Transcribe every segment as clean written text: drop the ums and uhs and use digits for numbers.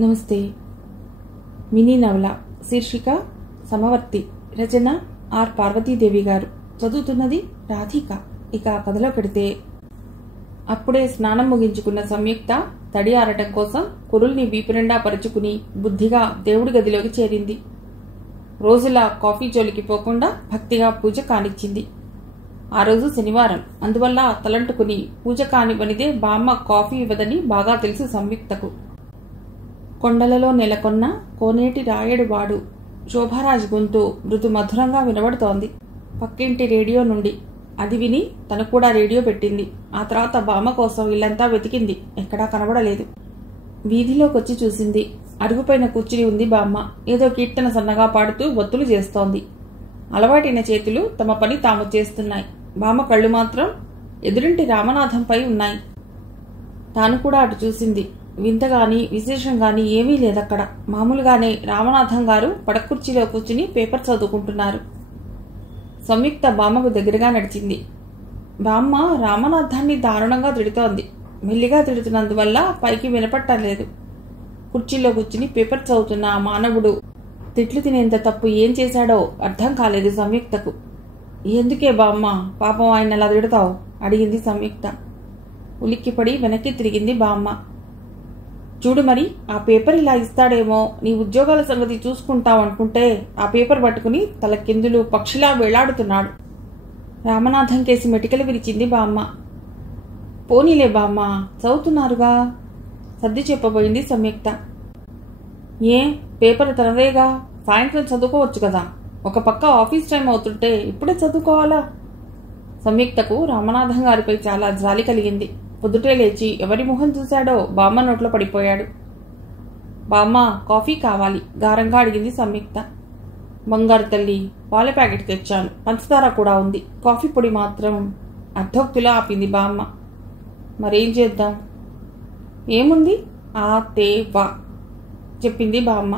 నమస్తే. మినీ నవల శీర్షిక సమవర్తి. రచన ఆర్ పార్వతీదేవి గారు. చదువుతున్నది రాధిక. ఇక కథలో పెడితే, అప్పుడే స్నానం ముగించుకున్న సంయుక్త తడి ఆరటం కోసం కురుల్ని వీపు నిండా పరుచుకుని బుద్ధిగా దేవుడి గదిలోకి చేరింది. రోజులా కాఫీ జోలికి పోకుండా భక్తిగా పూజ కానిచ్చింది. ఆ రోజు శనివారం, అందువల్ల తలంటుకుని పూజ కానివ్వనిదే బామ్మ కాఫీ ఇవ్వదని బాగా తెలుసు సంయుక్తకు. కొండలలో నెలకొన్న కోనేటి రాయడు వాడు శోభారాజ్ గొంతు మృదు మధురంగా వినబడుతోంది పక్కింటి రేడియో నుండి. అది విని తను కూడా రేడియో పెట్టింది. ఆ తర్వాత బామ్మ కోసం ఇల్లంతా వెతికింది. ఎక్కడా కనబడలేదు. వీధిలోకొచ్చి చూసింది. అరుగుపైన కూర్చుని ఉంది బామ్మ. ఏదో కీర్తన సన్నగా పాడుతూ ఒత్తులు చేస్తోంది. అలవాటైన చేతులు తమ పని తాము చేస్తున్నాయి. బామ్మ కళ్ళు మాత్రం ఎదురింటి రామనాథంపై ఉన్నాయి. తాను కూడా అటు చూసింది. వింతగాని విశేషంగాని ఏమీ లేదక్కడ. మామూలుగానే రామనాథం గారు పడకుర్చీలో కూర్చుని పేపర్ చదువుకుంటున్నారు. సంయుక్త బామ్మకు దగ్గరగా నడిచింది. బామ్మ రామనాథాన్ని దారుణంగా తిడుతోంది. మెల్లిగా తిడుతున్నందువల్ల పైకి వినపట్టలేదు. కుర్చీలో కూర్చుని పేపర్ చదువుతున్న ఆ మానవుడు తిట్లు తినేంత తప్పు ఏం చేశాడో అర్థం కాలేదు సంయుక్తకు. ఎందుకే బామ్మ పాపం ఆయన అలా తిడతావు? అడిగింది సంయుక్త. ఉలిక్కిపడి వెనక్కి తిరిగింది బామ్మ. చూడు, మరి ఆ పేపర్ ఇలా ఇస్తాడేమో, నీ ఉద్యోగాల సంగతి చూసుకుంటావనుకుంటే ఆ పేపర్ పట్టుకుని తల కిందులు పక్షిలా వేలాడుతున్నాడు. రామనాథం కేసి మెటికలు విరిచింది బామ్మ. పోనీలే బామ్మ, చదువుతున్నారుగా సర్ది చెప్పబోయింది సంయుక్త. ఏ పేపర్ తనదేగా, సాయంత్రం చదువుకోవచ్చు కదా. ఒక పక్క ఆఫీస్ టైం అవుతుంటే ఇప్పుడే చదువుకోవాలా? సంయుక్తకు రామనాథం గారిపై చాలా జాలి కలిగింది. పొద్దుటే లేచి ఎవరి మొహం చూశాడో బామ్మ నోట్లో పడిపోయాడు. బామ్మ కాఫీ కావాలి గారంగా అడిగింది సంయుక్త. బంగారు తల్లి, పాల ప్యాకెట్ తెచ్చాను, పంచదార కూడా ఉంది, కాఫీ పొడి మాత్రం అర్ధోక్తిలో ఆపింది బామ్మ. మరేం చేద్దాం? ఏముంది, ఆ తే వా చెప్పింది బామ్మ.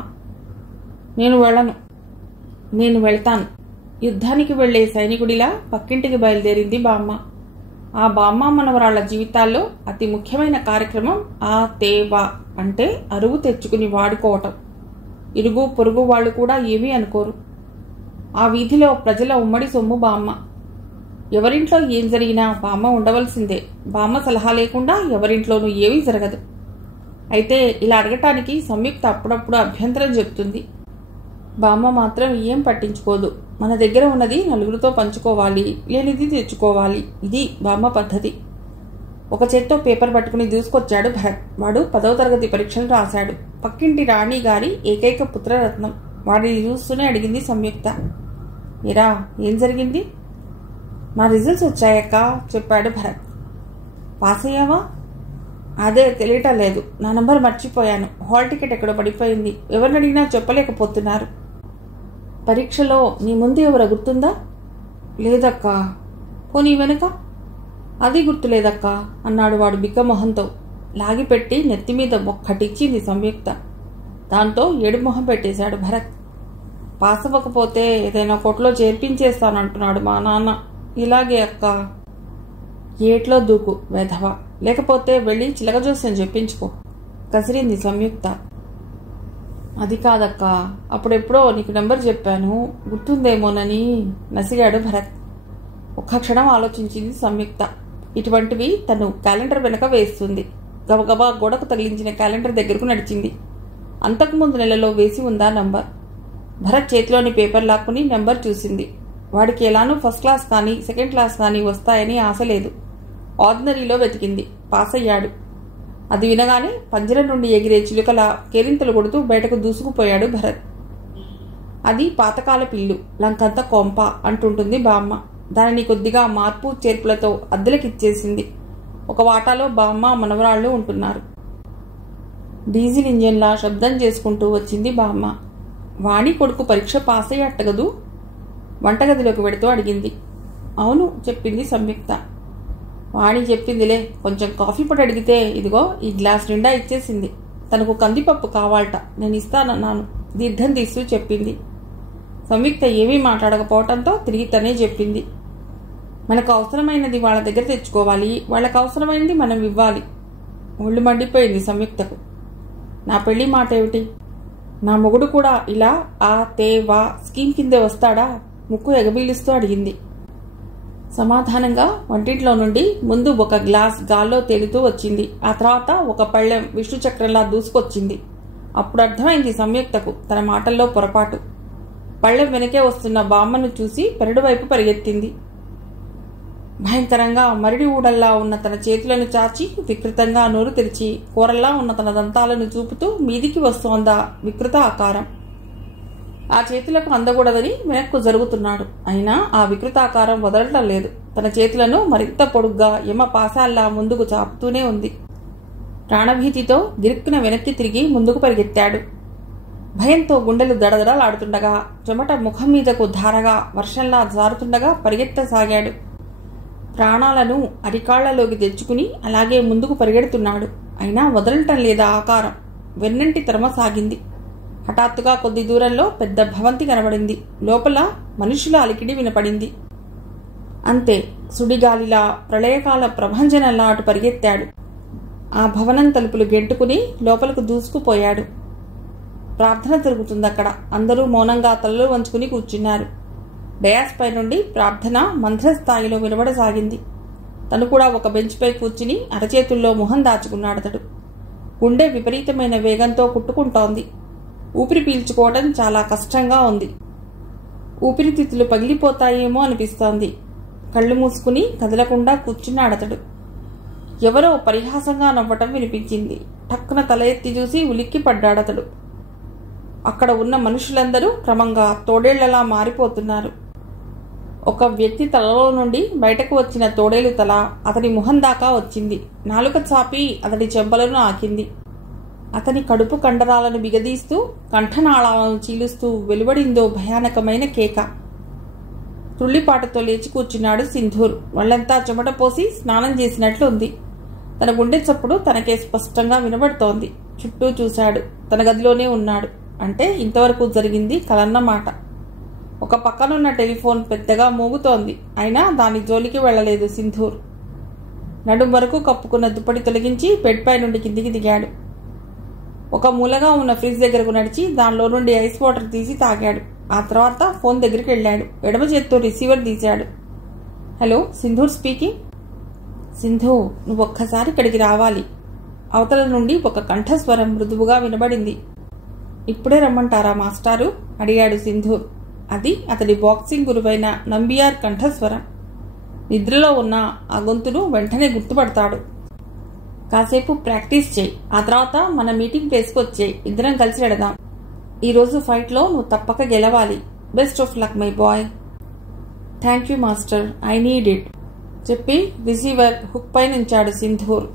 నేను వెళ్తాను. యుద్ధానికి వెళ్లే సైనికుడిలా పక్కింటికి బయలుదేరింది బామ్మ. ఆ బామ్మ మనవరాళ్ల జీవితాల్లో అతి ముఖ్యమైన కార్యక్రమం ఆ తేవా అంటే అరువు తెచ్చుకుని వాడుకోవటం. ఇరుగు పొరుగు వాళ్ళు కూడా ఏమీ అనుకోరు. ఆ వీధిలో ప్రజల ఉమ్మడి సొమ్ము బామ్మ. ఎవరింట్లో ఏం జరిగినా బామ్మ ఉండవలసిందే. బామ్మ సలహా లేకుండా ఎవరింట్లోనూ ఏమీ జరగదు. అయితే ఇలా అడగటానికి సంయుక్త అప్పుడప్పుడు అభ్యంతరం చెప్తుంది. బామ్మ మాత్రం ఏం పట్టించుకోదు. మన దగ్గర ఉన్నది నలుగురితో పంచుకోవాలి, లేనిది తెచ్చుకోవాలి. ఇది బామ్మ పద్ధతి. ఒక చేత్తో పేపర్ పట్టుకుని దూసుకొచ్చాడు భరత్. వాడు 10వ తరగతి పరీక్షలు రాశాడు. పక్కింటి రాణి గారి ఏకైక పుత్రరత్నం. వాడిని చూస్తూనే అడిగింది సంయుక్త. ఏరా, ఏం జరిగింది? నా రిజల్ట్స్ వచ్చాయక్క చెప్పాడు భరత్. పాస్ అయ్యావా? అదే తెలియటం లేదు. నా నంబర్ మర్చిపోయాను. హాల్ టికెట్ ఎక్కడో పడిపోయింది. ఎవరిని అడిగినా చెప్పలేకపోతున్నారు. పరీక్షలో నీ ముందు ఎవరో గుర్తుందా? లేదక్కా. పోనీ వెనుక? అది గుర్తులేదక్క అన్నాడు వాడు బిక్కమొహంతో. లాగిపెట్టి నెత్తిమీద ఒక్కటిచ్చింది సంయుక్త. దాంతో ఏడు మొహం పెట్టేశాడు భరత్. పాస్ అవ్వకపోతే ఏదైనా కొట్లో చేర్పించేస్తానంటున్నాడు మా నాన్న. ఇలాగే అక్క. ఏట్లో దూకు వెధవ, లేకపోతే వెళ్ళి చిలక జోస్యం చెప్పించుకో కసిరింది సంయుక్త. అది కాదక్క, అప్పుడెప్పుడో నీకు నెంబర్ చెప్పాను, గుర్తుందేమోనని నసిగాడు భరత్. ఒక్క క్షణం ఆలోచించింది సంయుక్త. ఇటువంటివి తను క్యాలెండర్ వెనక వేస్తుంది. గబగబా గోడకు తగిలించిన క్యాలెండర్ దగ్గరకు నడిచింది. అంతకుముందు నెలలో వేసి ఉందా నంబర్. భరత్ చేతిలోని పేపర్ లాక్కుని నెంబర్ చూసింది. వాడికి ఎలానూ ఫస్ట్ క్లాస్ కానీ సెకండ్ క్లాస్ కానీ వస్తాయని ఆశ లేదు. ఆర్డినరీలో వెతికింది. పాస్ అయ్యాడు. అది వినగానే పంజరం నుండి ఎగిరే చిలుకల కేరింతలు కొడుతూ బయటకు దూసుకుపోయాడు భరత్. అది పాతకాల పిల్లు, లంకంత కొంప అంటుంటుంది బామ్మ. దానిని కొద్దిగా మార్పు చేర్పులతో అద్దెలకిచ్చేసింది. ఒక వాటాలో బామ్మ మనవరాళ్లు ఉంటున్నారు. డీజిల్ ఇంజన్లా శబ్దం చేసుకుంటూ వచ్చింది బామ్మ. వాణి కొడుకు పరీక్ష పాస్ అయ్యట్టగదు? వంటగదిలోకి వెడుతూ అడిగింది. అవును చెప్పింది సంయుక్త. వాణి చెప్పిందిలే. కొంచెం కాఫీ పొడి అడిగితే ఇదిగో ఈ గ్లాస్ నిండా ఇచ్చేసింది. తనకు కందిపప్పు కావాలట, నేను ఇస్తానన్నాను. దీర్ఘం తీస్తూ చెప్పింది. సంయుక్త ఏమీ మాట్లాడకపోవటంతో తిరిగి తనే చెప్పింది. మనకు అవసరమైనది వాళ్ళ దగ్గర తెచ్చుకోవాలి, వాళ్ళకు అవసరమైనది మనం ఇవ్వాలి. ఒళ్ళు మండిపోయింది సంయుక్తకు. నా పెళ్లి మాట ఏమిటి? నా మొగుడు కూడా ఇలా ఆ తే వా స్కీమ్ కిందే వస్తాడా? ముక్కు ఎగబీలుస్తూ అడిగింది. సమాధానంగా వంటింట్లో నుండి ముందు ఒక గ్లాస్ గాల్లో తేలుతూ వచ్చింది. ఆ తర్వాత ఒక పళ్ళెం విష్ణుచక్రంలా దూసుకొచ్చింది. అప్పుడు అర్థమైంది సంయుక్తకు తన మాటల్లో పొరపాటు. పళ్ళెం వెనకే వస్తున్న బామ్మను చూసి పెరడు వైపు పరిగెత్తింది. భయంకరంగా మరిడి ఊడల్లా ఉన్న తన చేతులను చాచి వికృతంగా నోరు తెరిచి కూరల్లా ఉన్న తన దంతాలను చూపుతూ మీదికి వస్తోందా వికృత ఆకారం. ఆ చేతులకు అందకూడదని వెనక్కు జరుగుతున్నాడు. అయినా ఆ వికృతాకారం వదలటం లేదు. తన చేతులను మరింత పొడుగ్గా యమ పాశాల్లా ముందుకు చాపుతూనే ఉంది. ప్రాణభీతితో గిరుక్కున వెనక్కి తిరిగి ముందుకు పరిగెత్తాడు. భయంతో గుండెలు దడదడలాడుతుండగా, చెమట ముఖం మీదకు ధారగా వర్షంలా జారుతుండగా పరిగెత్తసాగాడు. ప్రాణాలను అరికాళ్లలోకి తెచ్చుకుని అలాగే ముందుకు పరిగెడుతున్నాడు. అయినా వదలటం లేదా ఆకారం. వెన్నంటి తరమసాగింది. హఠాత్తుగా కొద్ది దూరంలో పెద్ద భవంతి కనబడింది. లోపల మనుషుల అలికిడి వినపడింది. అంతే, సుడిగాలిలా ప్రళయకాల ప్రభంజనంలా అటు పరిగెత్తాడు. ఆ భవనం తలుపులు గెంటుకుని లోపలకు దూసుకుపోయాడు. ప్రార్థన జరుగుతుందక్కడ. అందరూ మౌనంగా తలలు వంచుకుని కూర్చున్నారు. డయాస్ పై నుండి ప్రార్థన మంత్రస్థాయిలో వినబడసాగింది. తను కూడా ఒక బెంచ్పై కూర్చుని అరచేతుల్లో మొహం దాచుకున్నాడతడు. గుండె విపరీతమైన వేగంతో కుట్టుకుంటోంది. ఊపిరి పీల్చుకోవడం చాలా కష్టంగా ఉంది. ఊపిరితిత్తులు పగిలిపోతాయేమో అనిపిస్తోంది. కళ్ళు మూసుకుని కదలకుండా కూర్చున్నాడతడు. ఎవరో పరిహాసంగా నవ్వటం వినిపించింది. టక్కున తల ఎత్తి చూసి ఉలిక్కి పడ్డాడతడు. అక్కడ ఉన్న మనుషులందరూ క్రమంగా తోడేళ్లలా మారిపోతున్నారు. ఒక వ్యక్తి తలలో నుండి బయటకు వచ్చిన తోడేలు తల అతని ముఖం దాకా వచ్చింది. నాలుక చాపి అతడి చెంపలను ఆకింది. అతని కడుపు కండరాలను బిగదీస్తూ కంఠనాళాలను చీలుస్తూ వెలువడిందో భయానకమైన కేక. తుళ్లిపాటతో లేచి కూర్చున్నాడు సింధూర్. వాళ్ళంతా చెమట పోసి స్నానం చేసినట్లు ఉంది. తన గుండె చప్పుడు తనకే స్పష్టంగా వినబడుతోంది. చుట్టూ చూశాడు. తన గదిలోనే ఉన్నాడు. అంటే ఇంతవరకు జరిగింది కలన్నమాట. ఒక పక్కనున్న టెలిఫోన్ పెద్దగా మోగుతోంది. అయినా దాని జోలికి వెళ్లలేదు సింధూర్. నడుం వరకు కప్పుకున్న దుప్పటి తొలగించి బెడ్ పై నుండి కిందికి దిగాడు. ఒక మూలగా ఉన్న ఫ్రిడ్జ్ దగ్గరకు నడిచి దానిలో నుండి ఐస్ వాటర్ తీసి తాగాడు. ఆ తర్వాత ఫోన్ దగ్గరికి వెళ్ళాడు. ఎడమ చేత్తో రిసీవర్ తీశాడు. Hello, Sindoor speaking. సింధు, నువ్వు ఒక్కసారి ఇక్కడికి రావాలి. అవతల నుండి ఒక కంఠస్వరం మృదువుగా వినబడింది. ఇప్పుడే రమ్మంటారా మాస్టారు? అడిగాడు సింధూర్. అది అతడి బాక్సింగ్ గురువైన నంబియార్ కంఠస్వరం. నిద్రలో ఉన్న ఆ గొంతును వెంటనే గుర్తుపడతాడు. కాసేపు ప్రాక్టీస్ చేయి. ఆ తర్వాత మన మీటింగ్ ప్లేస్కి వచ్చేయి. ఇద్దరం కలిసి వెడదాం. ఈరోజు ఫైట్లో నువ్వు తప్పక గెలవాలి. Best of luck my boy. Thank you master, I need it చెప్పి రిసీవర్ హుక్ పై నుంచాడు సింధూర్.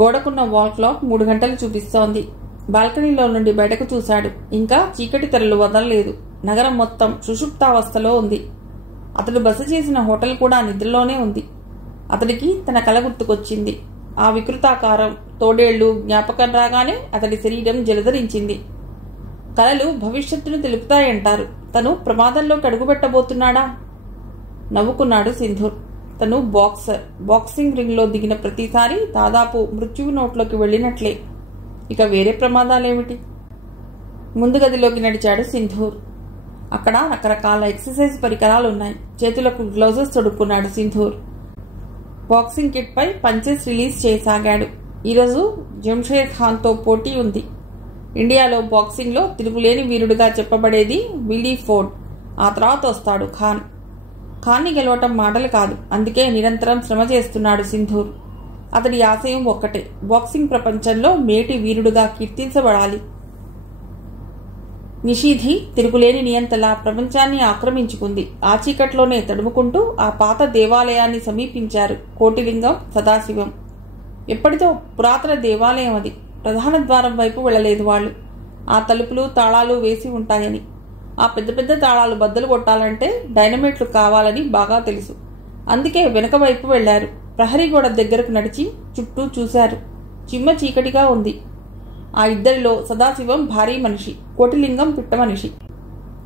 గోడకున్న వాల్ క్లాక్ 3 గంటలు చూపిస్తోంది. బాల్కనీలో నుండి బయటకు చూశాడు. ఇంకా చీకటి తెరలు వదలలేదు. నగరం మొత్తం సుషుప్తావస్థలో ఉంది. అతడు బస చేసిన హోటల్ కూడా నిద్రలోనే ఉంది. అతడికి తన కల గుర్తుకొచ్చింది. ఆ వికృతాకారం, తోడేళ్లు జ్ఞాపకం రాగానే అతడి శరీరం జలధరించింది. కలలు భవిష్యత్తును తెలుపుతాయంటారు. తను ప్రమాదంలోకి అడుగుపెట్టబోతున్నాడా? నవ్వుకున్నాడు సింధూర్. తను బాక్సర్. బాక్సింగ్ రింగ్లో దిగిన ప్రతిసారి దాదాపు మృత్యువు నోట్లోకి వెళ్ళినట్లే. ఇక వేరే ప్రమాదాలేమిటి? ముందు గదిలోకి నడిచాడు సింధూర్. అక్కడ రకరకాల ఎక్సర్సైజ్ పరికరాలు ఉన్నాయి. చేతులకు గ్లౌజెస్ తొడుక్కున్నాడు సింధూర్. బాక్సింగ్ కిట్ పై పంచెస్ రిలీజ్ చేయసాగాడు. ఈరోజు జంషేద్ ఖాన్తో పోటీ ఉంది. ఇండియాలో బాక్సింగ్లో తిరుగులేని వీరుడుగా చెప్పబడేది విల్లీ ఫోర్డ్. ఆ తర్వాత వస్తాడు ఖాన్. ఖాన్ని గెలవటం మాటలు కాదు. అందుకే నిరంతరం శ్రమ చేస్తున్నాడు సింధూర్. అతడి ఆశయం ఒక్కటే, బాక్సింగ్ ప్రపంచంలో మేటి వీరుడుగా కీర్తించబడాలి. నిషీధి తిరుగులేని నియంతలా ప్రపంచాన్ని ఆక్రమించుకుంది. ఆ చీకట్లోనే తడుముకుంటూ ఆ పాత దేవాలయాన్ని సమీపించారు కోటిలింగం, సదాశివం. ఎప్పటితో పురాతన దేవాలయం అది. ప్రధాన ద్వారం వైపు వెళ్లలేదు వాళ్ళు. ఆ తలుపులు తాళాలు వేసి ఉంటాయని. ఆ పెద్ద పెద్ద తాళాలు బద్దలు కొట్టాలంటే డైనమైట్లు కావాలని బాగా తెలుసు. అందుకే వెనక వైపు వెళ్లారు. ప్రహరీ గోడ దగ్గరకు నడిచి చుట్టూ చూశారు. చిమ్మ చీకటిగా ఉంది. ఆ ఇద్దరిలో సదాశివం భారీ మనిషి, కోటిలింగం పిట్ట మనిషి.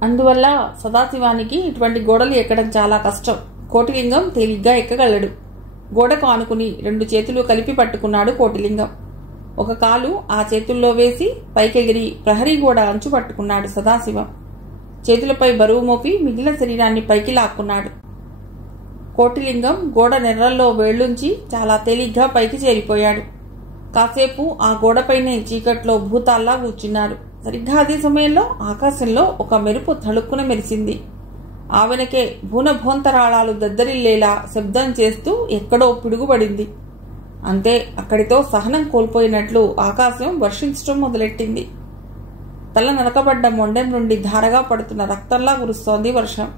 అందువల్ల సదాశివానికి ఇటువంటి గోడలు ఎక్కడం చాలా కష్టం. కోటిలింగం తేలిగ్గా ఎక్కగలడు. గోడకు ఆనుకుని 2 చేతులు కలిపి పట్టుకున్నాడు కోటిలింగం. ఒక కాలు ఆ చేతుల్లో వేసి పైకెగిరి ప్రహరీ గోడ అంచు పట్టుకున్నాడు సదాశివం. చేతులపై బరువు మోపి మిగిలిన శరీరాన్ని పైకి లాక్కున్నాడు. కోటిలింగం గోడ నెర్రల్లో వేళ్లుంచి చాలా తేలిగ్గా పైకి చేరిపోయాడు. కాసేపు ఆ గోడపైనే చీకట్లో భూతాల్లా కూర్చున్నారు. సరిగ్గా అదే సమయంలో ఆకాశంలో ఒక మెరుపు తళుక్కున మెరిసింది. ఆ వెనకే భూనభోంతరాళాలు దద్దరిల్లేలా శబ్దం చేస్తూ ఎక్కడో పిడుగుపడింది. అంతే, అక్కడితో సహనం కోల్పోయినట్లు ఆకాశం వర్షించడం మొదలెట్టింది. తల నరకబడ్డ మొండెం నుండి ధారగా పడుతున్న రక్తంలా కురుస్తోంది వర్షం.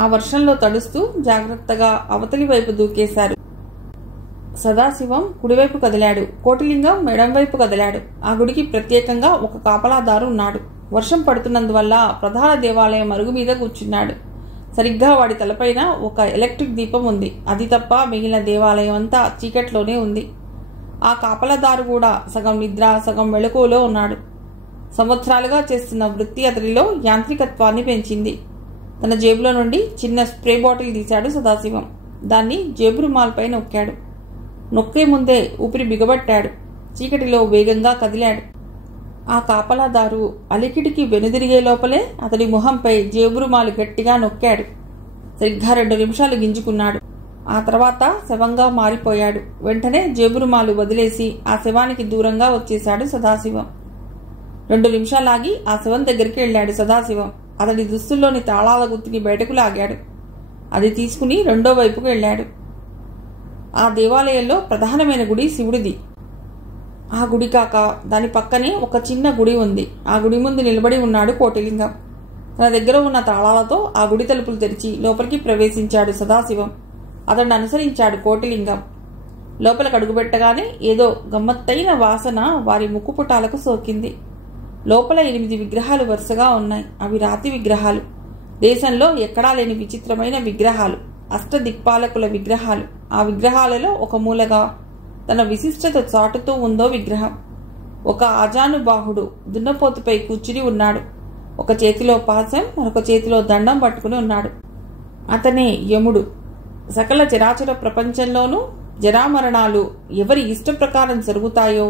ఆ వర్షంలో తడుస్తూ జాగ్రత్తగా అవతలి వైపు దూకేశారు. సదాశివం కుడివైపు కదిలాడు. కోటిలింగం మెడం వైపు కదిలాడు. ఆ గుడికి ప్రత్యేకంగా ఒక కాపలాదారు ఉన్నాడు. వర్షం పడుతున్నందువల్ల ప్రధాన దేవాలయం అరుగు మీద కూర్చున్నాడు. సరిగ్గా వాడి తలపైన ఒక ఎలక్ట్రిక్ దీపం ఉంది. అది తప్ప మిగిలిన దేవాలయం అంతా చీకట్లోనే ఉంది. ఆ కాపలాదారు కూడా సగం నిద్ర సగం మెళకువలో ఉన్నాడు. సంవత్సరాలుగా చేస్తున్న వృత్తి అతడిలో యాంత్రికత్వాన్ని పెంచింది. తన జేబులో నుండి చిన్న స్ప్రే బాటిల్ తీశాడు సదాశివం. దాన్ని జేబు రుమాల్పై నొక్కాడు. నొక్కే ముందే ఊపిరి బిగబట్టాడు. చీకటిలో వేగంగా కదిలాడు. ఆ కాపలాదారు అలికిడికి వెనుదిరిగే లోపలే అతడి మొహంపై జేబు రుమాలు గట్టిగా నొక్కాడు. సరిగ్గా 2 నిమిషాలు గింజుకున్నాడు. ఆ తర్వాత శవంగా మారిపోయాడు. వెంటనే జేబు రుమాలు వదిలేసి ఆ శవానికి దూరంగా వచ్చేశాడు సదాశివం. 2 నిమిషాలాగి ఆ శవం దగ్గరికి వెళ్ళాడు సదాశివం. అతడి దుస్తుల్లోని తాళాల గుత్తిని బయటకు లాగాడు. అది తీసుకుని రెండో వైపుకు వెళ్ళాడు. ఆ దేవాలయంలో ప్రధానమైన గుడి శివుడిది. ఆ గుడి కాక దాని పక్కనే ఒక చిన్న గుడి ఉంది. ఆ గుడి ముందు నిలబడి ఉన్నాడు కోటిలింగం. తన దగ్గర ఉన్న తాళాలతో ఆ గుడి తలుపులు తెరిచి లోపలికి ప్రవేశించాడు సదాశివం. అతన్ని అనుసరించాడు కోటిలింగం. లోపలికి అడుగుపెట్టగానే ఏదో గమ్మత్తైన వాసన వారి ముక్కుపుటాలకు సోకింది. లోపల 8 విగ్రహాలు వరుసగా ఉన్నాయి. అవి రాతి విగ్రహాలు. దేశంలో ఎక్కడా లేని విచిత్రమైన విగ్రహాలు. అష్టదిక్పాలకుల విగ్రహాలు. ఆ విగ్రహాలలో ఒక మూలగా తన విశిష్టత చాటుతూ ఉందో విగ్రహం. ఒక ఆజానుబాహుడు దున్నపోతుపై కూర్చుని ఉన్నాడు. ఒక చేతిలో పాశం, మరొక చేతిలో దండం పట్టుకుని ఉన్నాడు. అతనే యముడు. సకల చరాచర ప్రపంచంలోనూ జరామరణాలు ఎవరి ఇష్ట ప్రకారం జరుగుతాయో,